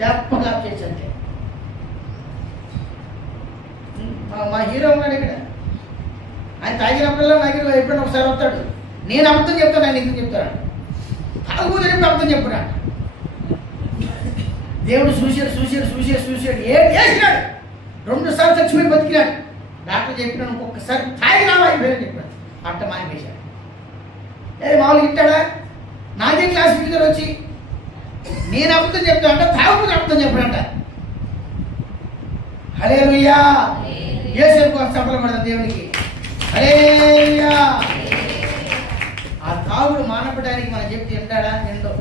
దెబ్బకు ఆఫ్ చేయొచ్చు అంతే. మా హీరో ఉన్నాడు ఇక్కడ, ఆయన తాగినప్పుడల్లా నాకు ఎప్పుడైనా ఒకసారి వస్తాడు. నేను అబద్ధం చెప్తాను, ఆయన ఎందుకు చెప్తాడు? తాగుబోతుని అబద్ధం చెప్పున్నాడు. దేవుడు చూసాడు, ఏడు చేసినాడు. 2 సార్లు చచ్చిపోయి బతికినాడు. డాక్టర్ చెప్పినాడు ఒక్కొక్కసారి తాగినావా అయిపోయాడు చెప్పాడు. అట్ట మానిపేశాడు. మామూలుగా ఇట్టాడా? నాదే క్లాస్ స్పీకర్ వచ్చి నేను అబద్ధం చెప్తానంట, తాగుబోతు అబద్ధం చెప్పాడంట. హల్లెలూయా, యేసుకు చప్పట్లు కొడదాం దేవునికి. హల్లెలూయా. ఆ తాగుడు మానపడానికి మనం చెప్తే వింటాడా? నిందో.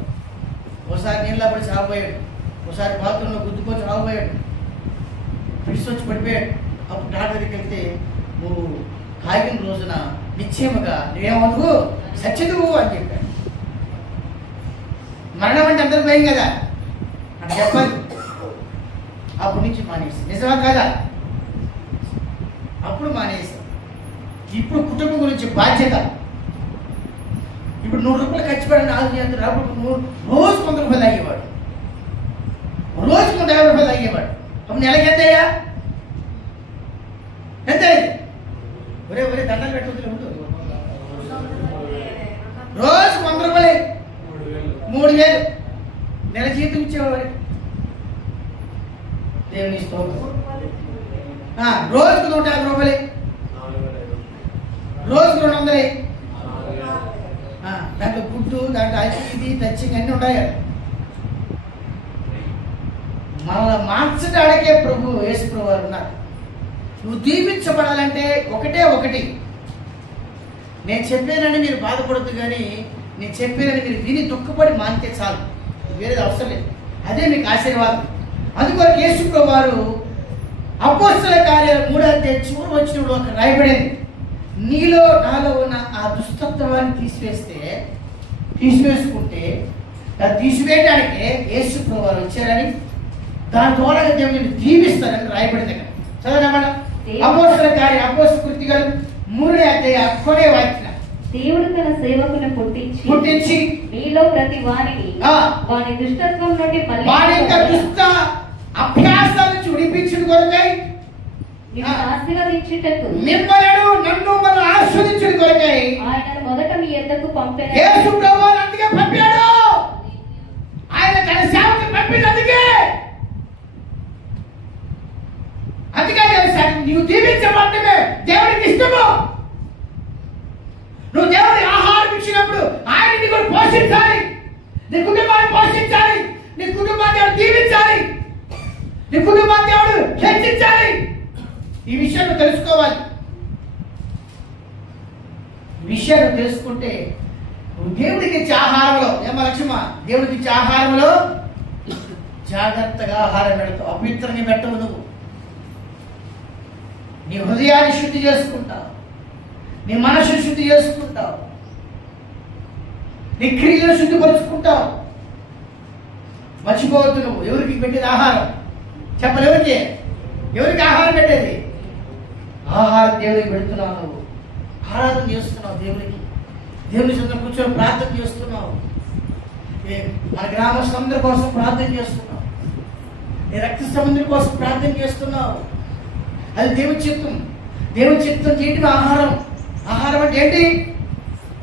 ఒకసారి నీళ్ళ పడి సాగిపోయాడు, ఒకసారి బాత్రూంలో గుద్దుకొని సాగిపోయాడు, పిడిసి వచ్చి పడిపోయాడు. అప్పుడు డాక్టర్ దగ్గరికి వెళ్తే నువ్వు తాగిన రోజున నిశ్చయముగా నువ్వేమవుతావు, సత్యదువు అని చెప్పాడు. మరణం అంటే అందరికి భయం కదా అని చెప్పాలి. అప్పటి నుంచి మానేసి, నిజమా కాదా? అప్పుడు మానేసి. ఇప్పుడు కుటుంబం గురించి బాధ్యత. ఇప్పుడు 100 రూపాయలు ఖర్చు పెట్టి 4 రోజు 100 రూపాయలు తాగేవాడు, రోజుకు 50 రూపాయలు తాగేవాడు. అప్పుడు నెలకి ఎంతయ్యా? ఎంత? ఒరే దండలు పెట్టవద్దు ఉండు. రోజు 100 రూపాయలే, 3000 నెల జీతం ఇచ్చేవాడు. దేవుని స్తోత్రం. రోజుకు 150 రూపాయలే, రోజుకు 200. దాంట్లో గుడ్డు, దాంట్లో అది ఇది టచింగ్ అన్నీ ఉంటాయి కదా. మనల్ని మార్చడానికే ప్రభు యేసు ప్రభు వారు ఉన్నారు. నువ్వు దీవించబడాలంటే ఒకటి, నేను చెప్పానని మీరు బాధపడద్దు, కానీ నేను చెప్పానని మీరు విని దుఃఖపడి మానితే చాలు, వేరేది అవసరం లేదు. అదే మీకు ఆశీర్వాదం. అందుకొరకు యేసు ప్రభు వారు అపోస్తల కార్యాలు 3వ అధ్యాయం చివరి వచనంలో ఒక రాయబడింది, నీలో నాలో ఉన్న ఆ దుష్టత్వాన్ని తీసివేసుకుంటే దాన్ని తీసివేయడానికే యేసు ప్రభు వారు వచ్చారని, దాని ద్వారా దేవుని దీవిస్తారని రాయబడింది అక్కడ. చదవనమాట. అపోస్తల కార్యం అపోస్తల కృత్యాలు 3వ అధ్యాయం కొనే వాక్యం. దేవుడు తన సేవకుని పుట్టించి మీలో ప్రతి వారిని వాని దుష్టత్వం నుండి దుష్ట అభ్యాసాల నుంచి విడిపించుట కొరకై, ఆశీర్వదించుటకు నన్ను ఆస్వాదించుట కొరకై ఆయన మొదట మీ యొద్దకు పంపాడు. యేసు ప్రభువు అందుకే పంపాడు. ఆయన తన సేవకుని పంపినందుకే. అందుకే నీవు దీవించబడటమే దేవుడికి ఇష్టము. నువ్వు దేవుడికి ఆహారం ఇచ్చినప్పుడు ఆయన కూడా పోషించాలి, నీ కుటుంబాన్ని పోషించాలి, నీ కుటుంబాన్ని దేవుడు దీవించాలి, నీ కుటుంబాన్ని దేవుడు హెచ్చించాలి. ఈ విషయాన్ని తెలుసుకోవాలి. ఈ విషయాన్ని తెలుసుకుంటే నువ్వు దేవుడికి ఇచ్చే ఆహారంలో లక్ష్మ దేవుడికి ఇచ్చే ఆహారంలో జాగ్రత్తగా ఆహారం పెడతావు, అపవిత్రంగా పెట్టవు. నువ్వు నీ హృదయాన్ని శుద్ధి చేసుకుంటావు, నీ మనసు శుద్ధి చేసుకుంటావు, నీ క్రియలు శుద్ధిపరుచుకుంటావు. మర్చిపోవద్దు. నువ్వు ఎవరికి పెట్టేది ఆహారం చెప్పలు. ఎవరికి ఆహారం పెట్టేది? ఆహారం దేవుడికి పెడుతున్నావు. నువ్వు ఆరాధన చేస్తున్నావు, దేవుని సందర్భం కూర్చొని ప్రార్థన చేస్తున్నావు, మన గ్రామస్తులందరి కోసం ప్రార్థన చేస్తున్నావు, నీ రక్త సంబంధుల కోసం ప్రార్థన చేస్తున్నావు. అది దేవుని చిత్తం. దేవుని చిత్తం చేయటం ఆహారం. ఆహారం అంటే ఏంటి?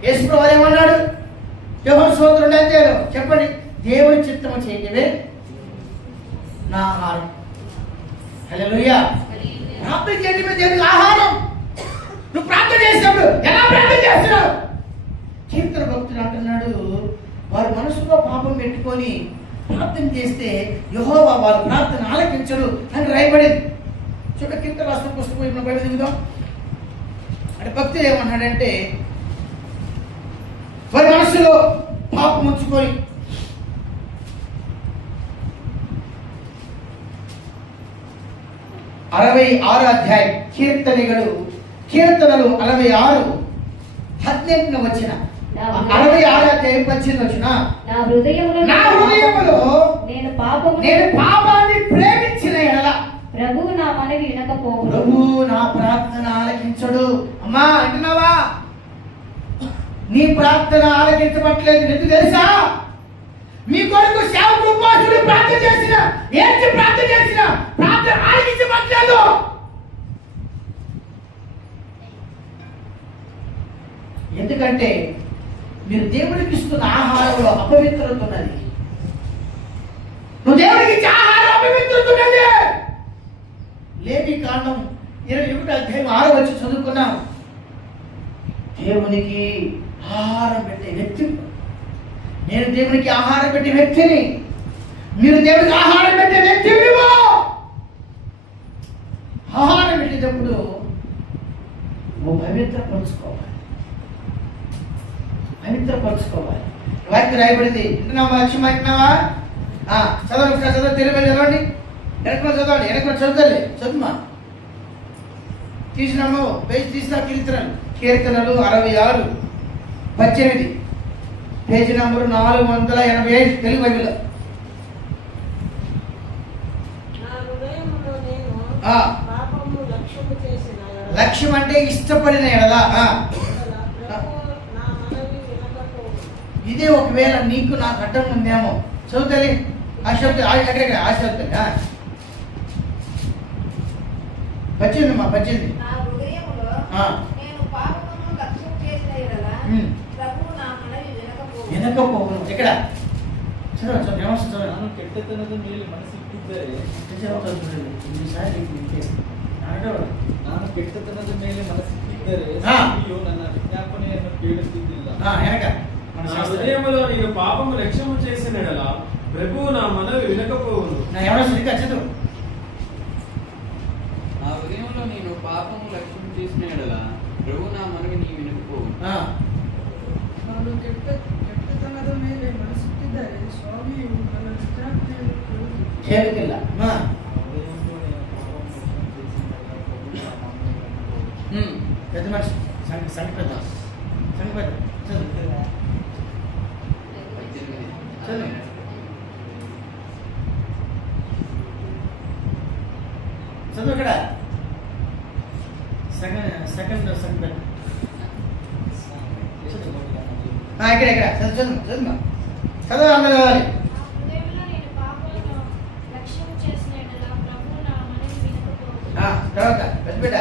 యేసు ప్రభువు ఏమన్నాడు? యోహాను సువార్త 2వ అధ్యాయంలో చెప్పండి, దేవుని చిత్తము చేయటమే నా ఆహారం. హల్లెలూయా. ప్రార్థన చేయటమే దేవునికి ఆహారం. నువ్వు ప్రార్థన చేసినప్పుడు ఎలా ప్రార్థన చేస్తున్నావు? కీర్తన భక్తుడు అంటున్నాడు, వారి మనసులో పాపం పెట్టుకొని ప్రార్థన చేస్తే యెహోవా వారి ప్రార్థన ఆలకించడు అని రాయబడింది. చూడ కీర్తన రాసిన పుస్తకం ఇప్పుడు బయట దిగుదాం. అంటే భక్తుడు ఏమన్నాడంటే, వారి మనసులో పాపం ఉంచుకొని అరవై 6వ అధ్యాయం కీర్తనలు 66:18 వచ్చిన 66వ అధ్యాయం 18 వచ్చిన నా హృదయములో నేను పాపాన్ని ప్రేమించిన ఎడల ప్రభువు నా మనవి వినకపోవు. ప్రభువు నా ప్రార్థన ఆలకించడు. అమ్మా అంటున్నావా? నీ ప్రార్థన ఆలకించబట్టలేదు. ఎందుకు తెలుసా? మీ కొరకు సేవకుడు ఉపవాసుడు ప్రార్థన చేసిన, ఏంటి ప్రార్థన చేసిన ప్రార్థన ఆలకించబట్టలేదు. ఎందుకంటే మీరు దేవుడికి ఇస్తున్న ఆహారంలో అపవిత్రత ఉన్నది. నువ్వు దేవుడికి ఇచ్చే ఆహారం అపవిత్రత ఉన్నది. లేవి కాండం 21వ అధ్యాయం 6వ వచనం చదువుకున్నాం. దేవునికి ఆహారం పెట్టే వ్యక్తి, నేను దేవునికి ఆహారం పెట్టే వ్యక్తిని, మీరు దేవునికి ఆహారం పెట్టే వ్యక్తి. ఆహారం పెట్టేటప్పుడు నువ్వు పవిత్రపరుచుకోవాలి. వాక్యం రాయబడింది. వింటున్నావా? లక్ష్యం అంటున్నావా? చదవండి, తెలుగు చదవండి, వెనక చదవండి, వెనక చదువుతాలి, చదువుమా. తీసినాము పేజ్ తీసిన కీర్తనలు 66:18 పేజీ నంబరు 485 తెలుగు బైబిల్లో. లక్ష్యం అంటే ఇష్టపడిన ఎడల. ఇదే ఒకవేళ నీకు నాకు అడ్డం ఉందేమో. చదువుతుంది ఎక్కడెక్కడ ఆశ 18 నా హృదయములో నేను ప్రభువు నా మనవి వినకపోవును. ఇక్కడ చదవండి. ನಾನು ಕೆಟ್ಟತನದ ಮೇಲೆ ಮನಸ್ಸಿಟ್ಟಿದ್ದರೆ ನಾನು ಕೆಟ್ಟತನದ ಮೇಲೆ ಮನಸ್ಸಿಟ್ಟಿದ್ದರೆ ಸ್ತ್ರೀಯು ನನ್ನ ವಿಜ್ಞಾಪನೆಯನ್ನು ಕೇಳುತ್ತಿದ್ದಿಲ್ಲ. నా హృదయములో నేను పాపము లక్ష్యము చేసిన ఎడల ప్రభువు నా మనవి వినకపోవును. నా హృదయంలో నేను పాపము లక్ష్యం చేసిన ఎడల ప్రభు నా మనవి నీ వినకపోవును. ನಾನು ಕೆಟ್ಟತನದ ಮೇಲೆ ಮನಸ್ಸಿಟ್ಟಿದ್ದರೆ ಸ್ವಾಮಿಯು ನನ್ನ ವಿಜ್ಞಾಪನೆಯನ್ನು ಕೇಳುತ್ತಿಲ್ಲ. పెద్ద మనిషి సంగీత చదువు ఇక్కడ సెకండ్ ఇక్కడ చదువు చదువు చదువు అందరూ కావాలి. తర్వాత పెద్ద బిడ్డ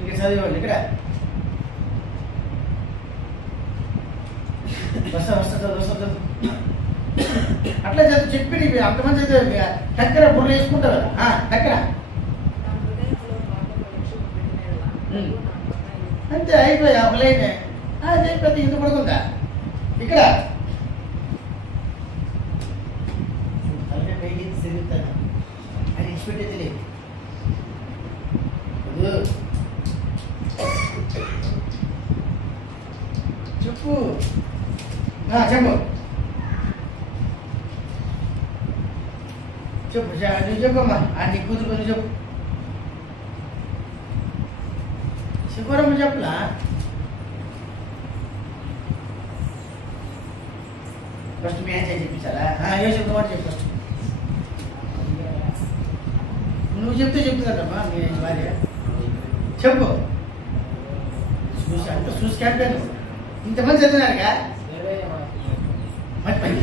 ఇంకా చదివాలి. ఇక్కడ వస్తా అట్లా చదువు చెప్పి అంతమంది దగ్గర బుర్ర వేసుకుంటారు కదా దగ్గర అంతే అయిపోయా ఒక లైనే అదే పెద్ద ఇంత పడుతుందా ఇక్కడ తిరుగుతాను అని ఇచ్చిపెట్టేది లేదు. చెప్పు చెప్పు చెప్పు నువ్వు చెప్పమ్మా నీ కూతురు నువ్వు చెప్పు. శుభ్రమ్మ చెప్పులా ఫస్ట్ మీ ఆయన చెప్పించాలా యోచన మాట చెప్పు ఫస్ట్. నువ్వు చెప్తే చెప్తు కదమ్మా మీ భార్య చెప్పు. చూసి అంత చూసి క్యాంపెయిన్ ఇంతమంది చదివినారుగా మర్చిపోయి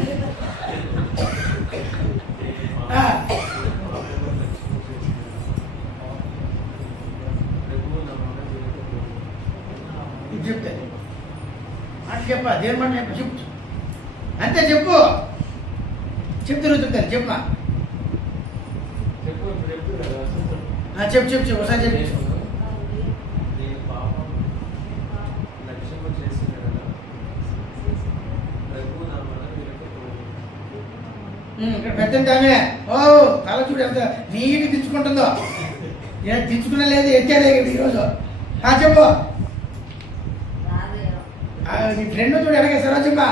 ఇది చెప్తే మాట చెప్పా దేని మాట చెప్పు అంతే చెప్పు. చెప్తూ రుతుంటారు చెప్పమా చెప్పు చెప్పు చెప్పు ఒకసారి చెప్పు. ఇక్కడ పెద్దంటే ఓ తల చూడు ఎంత నీటి దించుకుంటుందో దించుకునే లేదు ఎత్తాడే ఈరోజు. చెప్పు నీ ఫ్రెండ్ చూడు ఎలాగే సరోజమ్మా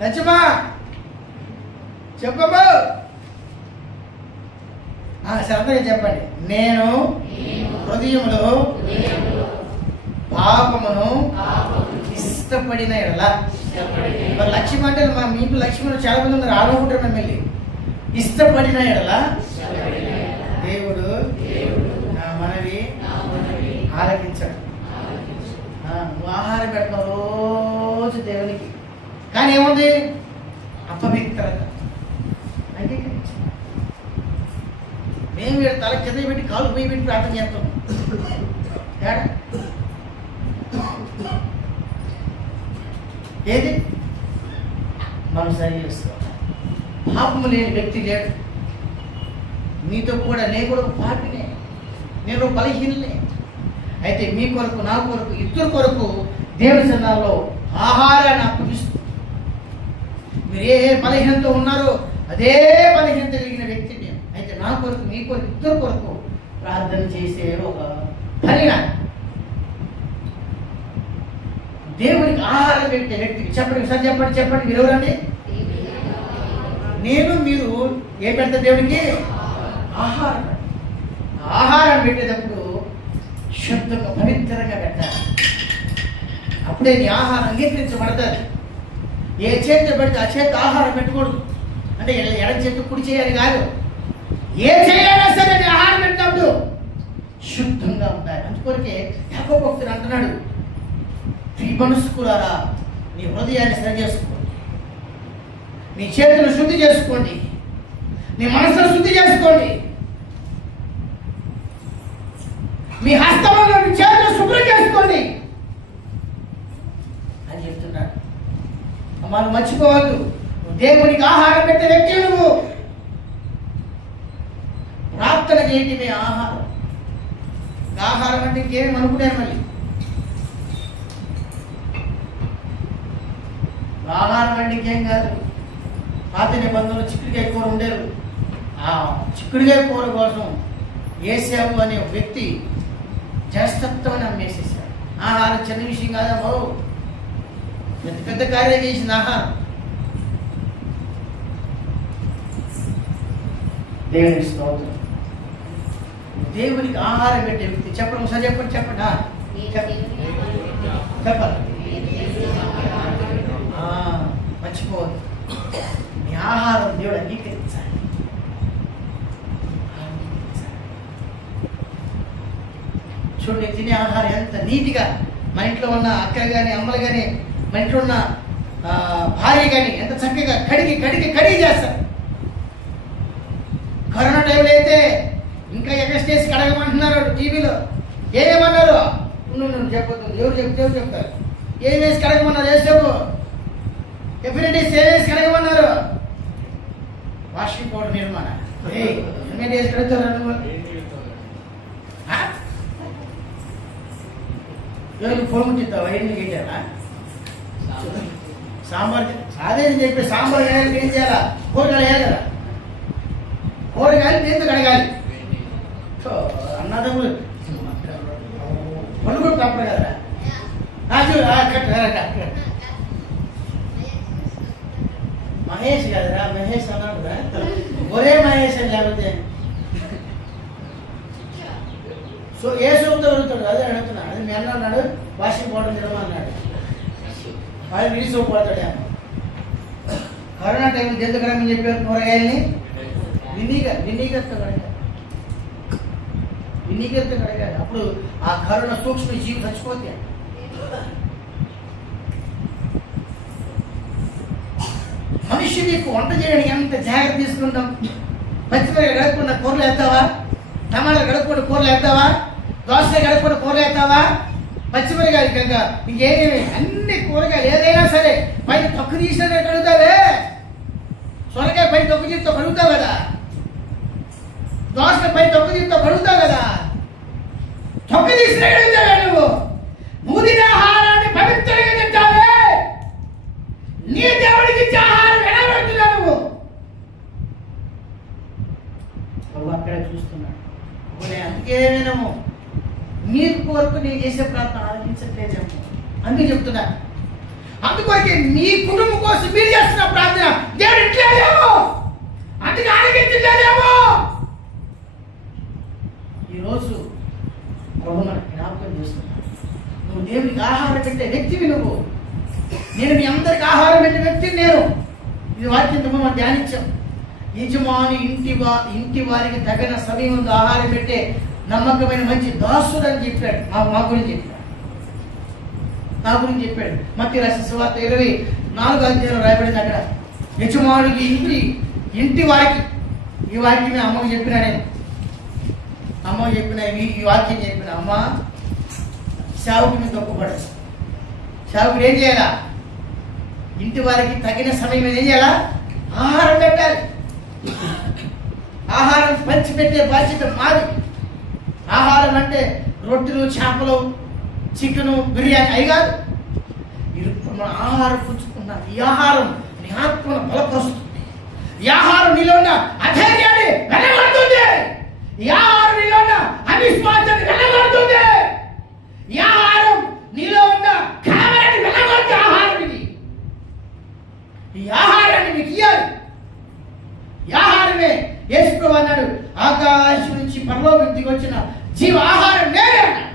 సత్యమా చెప్పమ్మా శ్రద్ధగా చెప్పండి. నేను హృదయములో పాపమును ఇష్టపడిన ఎడల మరి లక్ష్యం అంటే మా మీ ఇంట్లో లక్ష్యం చాలా మంది ఉన్నారు ఆడుకుంటారు మిమ్మల్ని ఇష్టపడిన ఎడల దేవుడు నా మనవి ఆలకించాడు. నువ్వు ఆహారం పెడతావు రోజు దేవునికి కానీ ఏముంది అపవిత్రత. అయితే మేము వీడు తల కింద పెట్టి కాలు పోయి పెట్టి ప్రార్థన చేస్తాం. ఏది మనం సరి చేస్తాం. పాపము లేని వ్యక్తి లేడు. మీతో కూడా నేను కూడా పాపినే, నేను బలహీనలే. అయితే మీ కొరకు నా కొరకు ఇద్దరు కొరకు దేవుని సన్నిధిలో ఆహారాన్ని అప్పగిస్తూ మీరు ఏ బలహీనతో ఉన్నారో అదే బలహీనత కలిగిన వ్యక్తి నేను. అయితే నా కొరకు మీ కొరకు ఇద్దరు కొరకు ప్రార్థన చేసే ఒక పనిగా దేవునికి ఆహారం పెట్టే వ్యక్తికి చెప్పండి సార్ చెప్పండి మీరు ఎవరండి? నేను మీరు ఏ పెడతా దేవునికి ఆహారం. ఆహారం పెట్టేటప్పుడు శుద్ధంగా పవిత్రంగా పెట్టాలి. అప్పుడే నీ ఆహారం అంగీకరించబడతాది. ఏ చేతి పెడితే ఆ చేతి ఆహారం పెట్టకూడదు. అంటే ఎడ చేతి కుడి చేయాలి కాదు. ఏ చేయాలన్నా సరే నీ ఆహారం పెట్టినప్పుడు శుద్ధంగా ఉండాలి. అందుకొరకే యాకోబు భక్తుడు అంటున్నాడు, త్రిమనస్కులారా నీ హృదయాన్ని సరి చేసుకోండి. మీ చేతులు శుద్ధి చేసుకోండి, మీ మనసును శుద్ధి చేసుకోండి, మీ హస్తములను మీ చేతులు శుభ్రం చేసుకోండి అని చెప్తున్నాడు. మనం మర్చిపోవద్దు, దేవునికి ఆహారం పెట్టే వ్యక్తి నువ్వు. ప్రార్థన చేయటమే ఆహారం. ఆహారం అంటే ఇంకేమి అనుకున్నాను. మళ్ళీ ఆహారం అంటే ఇంకేం కాదు. పాత నిబంధనలు చిక్కుడుకాయ కూర ఉండేది. ఆ చిక్కుడుకాయ కూర కోసం యేసేపు అనే వ్యక్తి జనస్తత్వాన్ని అమ్మేసేసాడు. ఆహారం చిన్న విషయం కాదా బాబు, పెద్ద పెద్ద కార్యాలు చేసిన ఆహారం. దేవునికి స్తోత్రం. దేవునికి ఆహారం పెట్టే వ్యక్తి. చెప్పండి ఒకసారి చెప్పండి. చెప్పాలి. మర్చిపోవద్దు, మీ ఆహారం దేవుడు అంగీకరించాలి. చూడండి, తినే ఆహారం ఎంత నీట్గా మన ఇంట్లో ఉన్న అక్కలు కానీ అమ్మలు కానీ మన ఇంట్లో ఉన్న భార్య కానీ ఎంత చక్కగా కడిగి చేస్తారు. కరోనా టైంలో అయితే ఇంకా ఎక్స్టేసి కడగమంటున్నారు టీవీలో. ఏమన్నారు చెప్పొద్దు, ఎవరు చెప్తారు. ఏం వేసి కడగమన్నారు? వేసావు ఎవ్రీడేస్ ఏవేసి కడగమన్నారు? వాషింగ్ పౌడర్ నిర్మాణ ఎన్ని వేసి కడుగుతారు? ఎవరికి ఫోన్ ముట్టిస్తావా? ఎన్ని గేటారా సాంబార్ అదే చెప్పి సాంబార్ వేయాలి. ఏం చేయాలా? కూరగాయలు వేయాలి కదా, కూరగాయలు నీళ్ళు కడగాలి. అన్నదమ్ములు పళ్ళు కూడా తప్పరు కదా. మహేష్ కదరా, మహేష్ అన్నాడు కదా, ఒరే మహేష్ అని లేకపోతే సో ఏ సోపుతో అడుగుతాడు? అదే అడుగుతున్నా. అది మీ అన్న అన్నాడు వాషింగ్ పౌడర్ తినమా అన్నాడు. అది నీ సోపు పడతాడే. కరోనా టైంలో జంతుకరమని చెప్పారు. కూరగాయల్ని వినీగర్తో కడగాలి. అప్పుడు ఆ కరోనా సూక్ష్మ జీవి చచ్చిపోతాయి. మనిషి నీకు వంట చేయడానికి ఎంత జాగ్రత్త తీసుకుంటాం. పచ్చిమిరపకాయ గడపకుండా కూరలు వేస్తావా? టమాటాలు గడపకుండా కూరలు వేస్తావా? దోసకాయ గడపకుండా కూరలు వేస్తావా? పచ్చిమిరపకాయ ఇంకా ఇంకేమి అన్ని కూరగాయలు ఏదైనా సరే పైన తొక్కు తీసినా కడుగుతావే. సొరకాయ పైన తొక్కు తీసితో కడుగుతావు కదా, దోసకాయ పైన తొక్కు తీసితో కడుగుతావు కదా. తొక్కు తీసిన కడుగుతావే నువ్వు. ముదిన ఆహారాన్ని పవిత్రంగా తింటావే. నీ దేవుడికి ఇచ్చే ఆహారం ఎలా పెడుతున్నావు నువ్వు? అక్కడే చూస్తున్నాడు. అందుకే వినము, మీ కొరకు నేను చేసే ప్రార్థన ఆలోచించట్లేదేమో. అందుకే చెప్తున్నా. అందుకొరకే మీ కుటుంబం కోసం మీరు చేస్తున్న ప్రార్థన దేవుడు ఇట్లేదేమో, అందుకే ఆలోచించలేదేమో. ఈరోజు ప్రభు మనకు జ్ఞాపకం చేస్తున్నాడు. నువ్వు దేవునికి ఆహారం పెట్టే వ్యక్తివి నువ్వు. నేను మీ అందరికి ఆహారం పెట్టే వ్యక్తిని నేను. ఇది వాక్యంతో మనం ధ్యానించాం. యజమాని ఇంటి వారికి తగిన సమయంలో ఆహారం పెట్టే నమ్మకమైన మంచి దాసుడు అని చెప్పాడు. మా గురించి చెప్పాడు. నా గురించి చెప్పాడు. మత్తయి రాసిన సువార్త 24వ అధ్యాయంలో రాయబడింది. అక్కడ యజమానికి ఇంటి వారికి ఈ వాక్యం అమ్మకు చెప్పినా. నేను అమ్మకు చెప్పిన ఈ వాక్యం చెప్పిన. అమ్మ, సేవకుని తప్పుపడదు. సేవకుడు ఏం చేయాలా? ఇంటి వారికి తగిన సమయం ఏం చేయాలా? ఆహారం పెట్టాలి. ఆహారం పంచిపెట్టే బాధ్యత మాది. ఆహారం అంటే రొట్టెలు, చేపలు, చికెను, బిర్యానీ అవి కాదు. మన ఆహారం పుచ్చుకున్నాం. ఈ ఆహారం నీ ఆత్మను బలపరుస్తుంది. ఈ ఆహారం నీలో ఉన్న అధైర్యాన్ని వెళ్ళగొడుతుంది. ఈ ఆహారం నీలో ఉన్న అవిశ్వాసాన్ని వెళ్ళగొడుతుంది. ఈ ఆహారం నీలో ఉన్న కామరాన్ని వెళ్ళగొట్టే ఆహారం ఇది. ఈ ఆహారాన్ని మీకు ఇయ్యాలి. ఈ ఆహారమే యేసు ప్రభువు అన్నాడు, ఆకాశం నుంచి పరలోకం దిగి వచ్చిన జీవ ఆహారం నేనే అన్నాడు.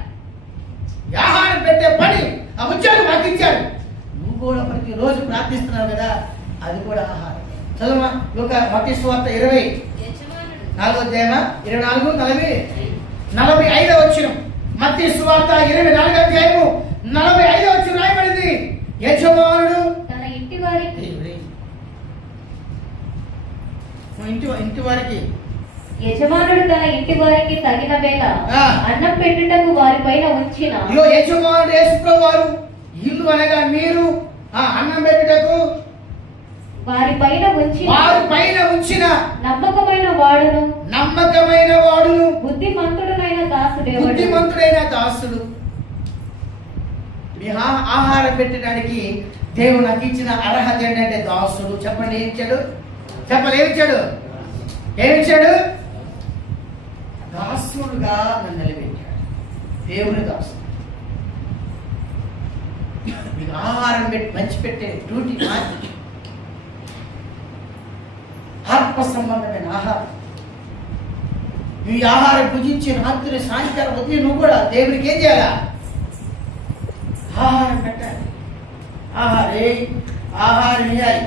ఈ ఆహారం పెట్టే పని ఆ ఉద్యోగం మాకు ఇచ్చాడు. నువ్వు కూడా ప్రతి రోజు ప్రార్థిస్తున్నావు కదా, అది కూడా ఆహారం. చదువు మత్తయి సువార్త 24వ అధ్యాయమా 24:45 వచనం. మత్తయి సువార్త 24వ అధ్యాయము 45వ వచనం రాయబడింది. యజమానుడు తన ఇంటి వారికి ఇంటి వారికి యజమానుడు తన ఇంటి వారికి తగిన వేళ అన్నం పెట్టుటకు వారి పైన ఉంచిన యజమానుడు యేసుప్రభువు వారు ఇల్లు అనగా మీరు అన్నం పెట్టుటకు వారి పైన ఉంచిన నమ్మకమైన వాడును బుద్ధిమంతుడైన దాసుడు. మీ ఆహారం పెట్టడానికి దేవుడు నాకు ఇచ్చిన అర్హత ఏంటంటే దాసుడు. చెప్పండి ఏమి ఇచ్చాడు? ఏమిచ్చాడు? దాసుడుగా నన్ను నిలబెట్టాడు. దేవుని దాసుడు. మీకు ఆహారం పంచిపెట్టే డ్యూటీ మాది. ఆత్మ సంబంధమైన ఆహారం. ఈ ఆహారం భుజించి రాత్రి సాయంకాలం ఉదయం నువ్వు కూడా దేవునికి ఏం చేయాలా? ఆహారం పెట్టాలి. ఆహారం వేయాలి.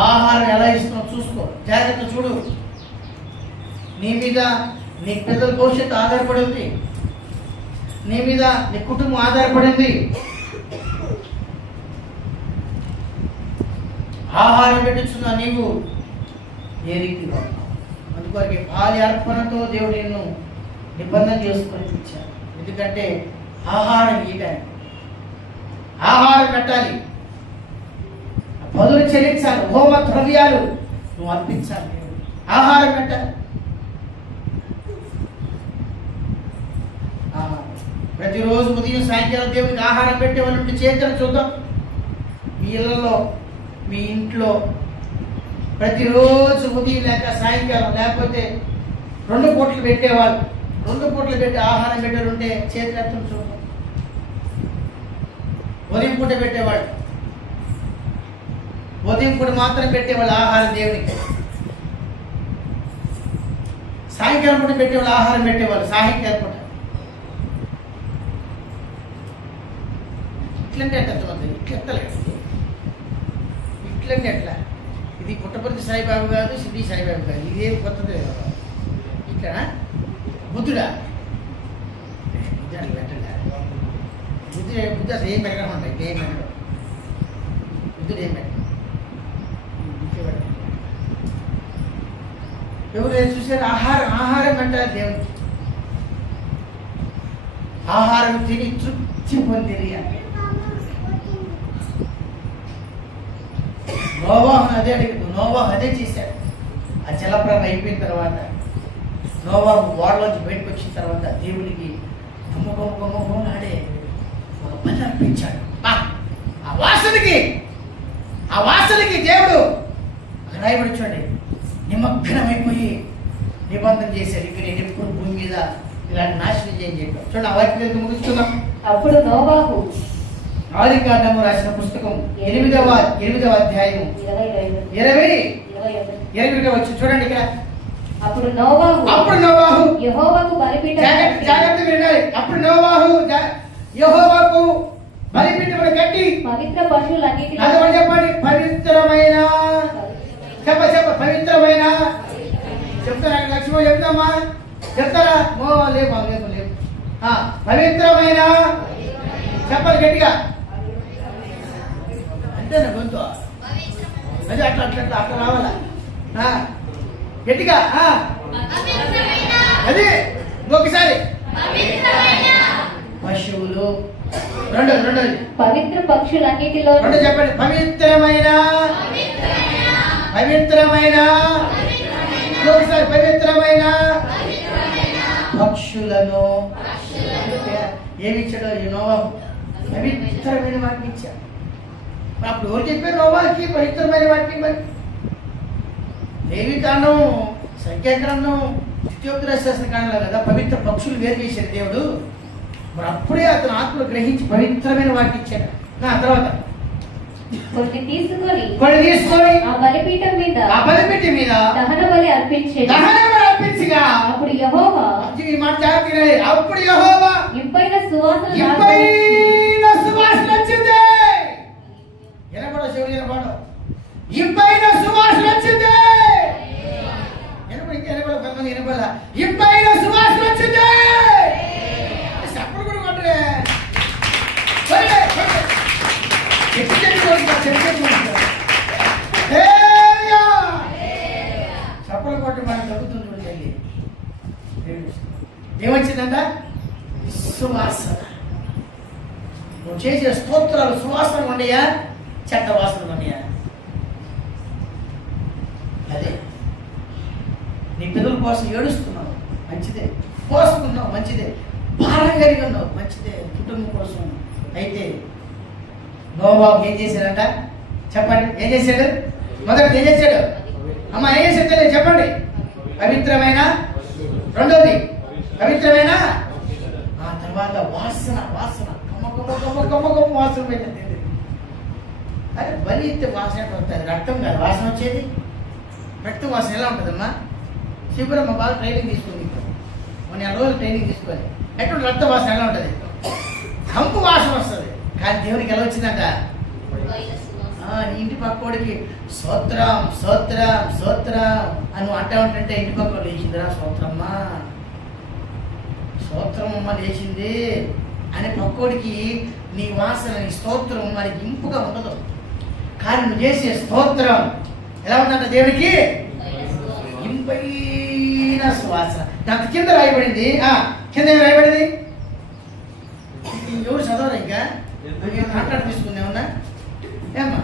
ఆహారం ఎలా ఇస్తున్నావు చూసుకో, జాగ్రత్త చూడు. నీ మీద నీ పిల్లల భవిష్యత్తు ఆధారపడి ఉంది. నీ మీద నీ కుటుంబం ఆధారపడింది. ఆహారం పెట్టించున్నా నీవు ఏ రీతిగా ఉన్నావు? అందుకొరకే పాలి అర్పణతో దేవుడు నిన్ను నిబంధన చేసుకొని ఇచ్చాడు. ఎందుకంటే ఆహారం ఇవ్వడానికి, ఆహారం పెట్టాలి, బదులు చెల్లించాలి, హోమ ద్రవ్యాలు నువ్వు అర్పించాలి. ఆహారం పెట్టాలి. ప్రతిరోజు ఉదయం సాయంకాలం దేవునికి ఆహారం పెట్టే వాళ్ళు చేతులు చూద్దాం. మీ ఇళ్ళలో మీ ఇంట్లో ప్రతిరోజు ఉదయం లేక సాయంకాలం లేకపోతే 2 పూటలు పెట్టేవాళ్ళు, 2 పూటలు పెట్టి ఆహారం పెట్టారుంటే చేతులు ఎత్తులు చూద్దాం. ఉదయం పూట పెట్టేవాళ్ళు, ఉదయం పూట మాత్రం పెట్టేవాళ్ళు ఆహారం దేవునికి. సాయంకాలం పూట పెట్టేవాళ్ళు ఆహారం పెట్టేవాళ్ళు సాయంకాలం పూట. ఇట్లంటే ఎంతమంది ఇట్లెత్తలేదు. ఇట్లంటే ఎట్లా? ఇది పుట్టపర్తి సాయిబాబు కాదు, సిద్ధి సాయిబాబు కాదు, ఇదేం కొత్తది కదా. ఇట్లా బుద్ధుడా? పెట్టడా? బుద్ధ అసలు ఏం పెట్టడం ఉంటాయి, ఏం పెట్టడం. బుద్ధుడు ఏం పెట్టడం? ఎవరు చూసారు? ఆహారం పెట్టాలి దేవునికి. ఆహారం తిని తృప్తి పొందిరి అంటే నోవాహు అదే చేశాడు. ఆ జలప్రలయం అయిపోయిన తర్వాత నోవాహు ఓడలోంచి బయటకు వచ్చిన తర్వాత దేవుడికి నాడే ఒక బలి అర్పించాడు. ఆ వాసనకి దేవుడు రాయబడి చూడండి నిమగ్నమైపోయి నిబంధన చేశాడు. ఇక్కడ నేను ఎప్పుడు భూమి మీద ఇలాంటి నాశనం చేయని చెప్పాడు. చూడండి ఆ వాక్యం ముగిస్తున్నాం. అప్పుడు నోవాహు ఆదికాండము రాసిన పుస్తకం 8వ అధ్యాయం 20 వచ్చి చూడండి ఇక్కడ. అప్పుడు నోవాహు యెహోవాకు బలిపీఠం జాగ్రత్తగా వినాలి. అప్పుడు నోవాహు యెహోవాకు బలిపీఠమును కట్టి పవిత్ర పశువులన్నిటిని చెప్పండి పవిత్రమైన పవిత్రమైన చెప్తారా? లక్ష్మీ చెప్తామా? చెప్తారా? లేవు పవిత్రమైన చెప్పాలి గట్టిగా. అంతేనా గొంతు? అది అట్లా రావాలా గట్టిగా. అది ఇంకొకసారి పశువులు రెండు పవిత్ర పక్షులన్నిటిలో చెప్పండి పవిత్రమైన ఇంకొకసారి పవిత్రమైన పక్షులను ఏమిచ్చాడో నోవాహు పవిత్రమైన వాటిని ఇచ్చాడు. అప్పుడు ఎవరు చెప్పారు నోవాహుకి పవిత్రమైన వాటిని? మరి లేవికాండం, సంఖ్యాగ్రంథం, ద్వితీయోపదేశ కాండంలో కదా పవిత్ర పక్షులు వేరు చేశాడు దేవుడు. మరి అప్పుడే అతను ఆత్మలు గ్రహించి పవిత్రమైన వాటిని ఇచ్చాడు. ఆ తర్వాత కొన్ని తీసుకొని ఆ బలిపీఠం మీద దహన బలి అర్పించగా అప్పుడు యెహోవా ఇంపైన సువాసన వచ్చింది. ఎనబడ శివుడు ఎనబడ ఇంపైన సువాసన వచ్చింది. ఎనబడ ఇంపైన సువాసన వచ్చింది. చెప్పడు కూడా కొట్టరే చెప్పడు ఏమొచ్చిందంట? సువాసన. నువ్వు చేసే స్తోత్రాలు సువాసన ఉన్నాయా, చెడ్డ వాసన ఉన్నాయా? అదే నీ పిల్లల కోసం ఏడుస్తున్నావు, మంచిదే. పోసుకున్నావు, మంచిదే. భారం కలిగి ఉన్నావు, మంచిదే, కుటుంబం కోసం. అయితే నోవాహు ఏం చేశాడంట? చెప్పండి, ఏం చేశాడు? మొదటి ఏం చేశాడు? అమ్మ ఏం చేశాడు చెప్పండి? పవిత్రమైన, రెండోది పవిత్రమైన, ఆ తర్వాత వాసన. వాసన కమ్మ వాసన పెట్టింది. అరే బలి ఇస్తే వాసన వస్తుంది, రక్తం కాదు వాసన వచ్చేది. రక్తం వాసన ఎలా ఉంటుందమ్మా? శిబిరమ్మ బాగా ట్రైనింగ్ తీసుకుంది, మన 2 రోజులు ట్రైనింగ్ తీసుకొని ఎటువంటి రక్త వాసన ఎలా ఉంటుంది? కంపు వాసన వస్తుంది. కానీ దేవునికి ఎలా వచ్చిందంట? నీ ఇంటి పక్కోడికి స్తోత్రం స్తోత్రం స్తోత్రం అని నువ్వు అంటా ఉంటుంటే ఇంటి పక్కన లేచిందిరా స్తోత్రమ్మా, స్తోత్రం అమ్మ లేచింది అని పక్కోడికి నీ వాసన, నీ స్తోత్రం మరి ఇంపుగా ఉండదు. కానీ నువ్వు చేసే స్తోత్రం ఎలా ఉందంట? దేవుడికి ఇంపైన సువాసన. దాని కింద రాయబడింది, కింద ఏం రాయబడింది? ఎవరు చదవరా? ఇంకా కాంట్రాక్ట్ తీసుకుందేమన్నా? ఏమ్మా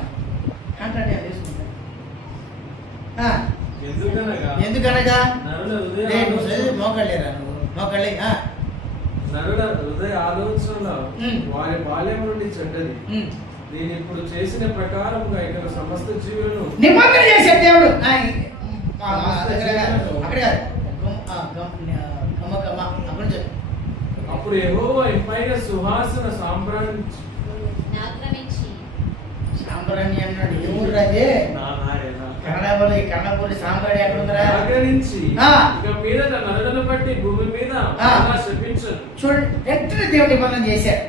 కాంట్రాక్ట్ ఏం తీసుకుంటా? ఎందుకనగా మోకళ్ళేరా నువ్వు? మోకళ్ళే. నరుడ హృదయ ఆలోచనలో వారి బాల్యం నుండి చెడ్డది, నేను ఇప్పుడు చేసిన ప్రకారముగా ఇక్కడ సమస్త జీవులను నిమగ్నం చేసే దేవుడు. అక్కడ అప్పుడు యెహోవా ఇంపైన సువాసన సాంబ్రాణి అన్నాడు. ఏ ఊరు అదే? కన్నడపల్లి సాంబ్రాణి ఎక్కడ ఉందరా? ఇక మీద నరులను బట్టి భూమి మీద శపించదు. చూడండి, వెంటనే దేవుడు నిబంధన చేశాడు.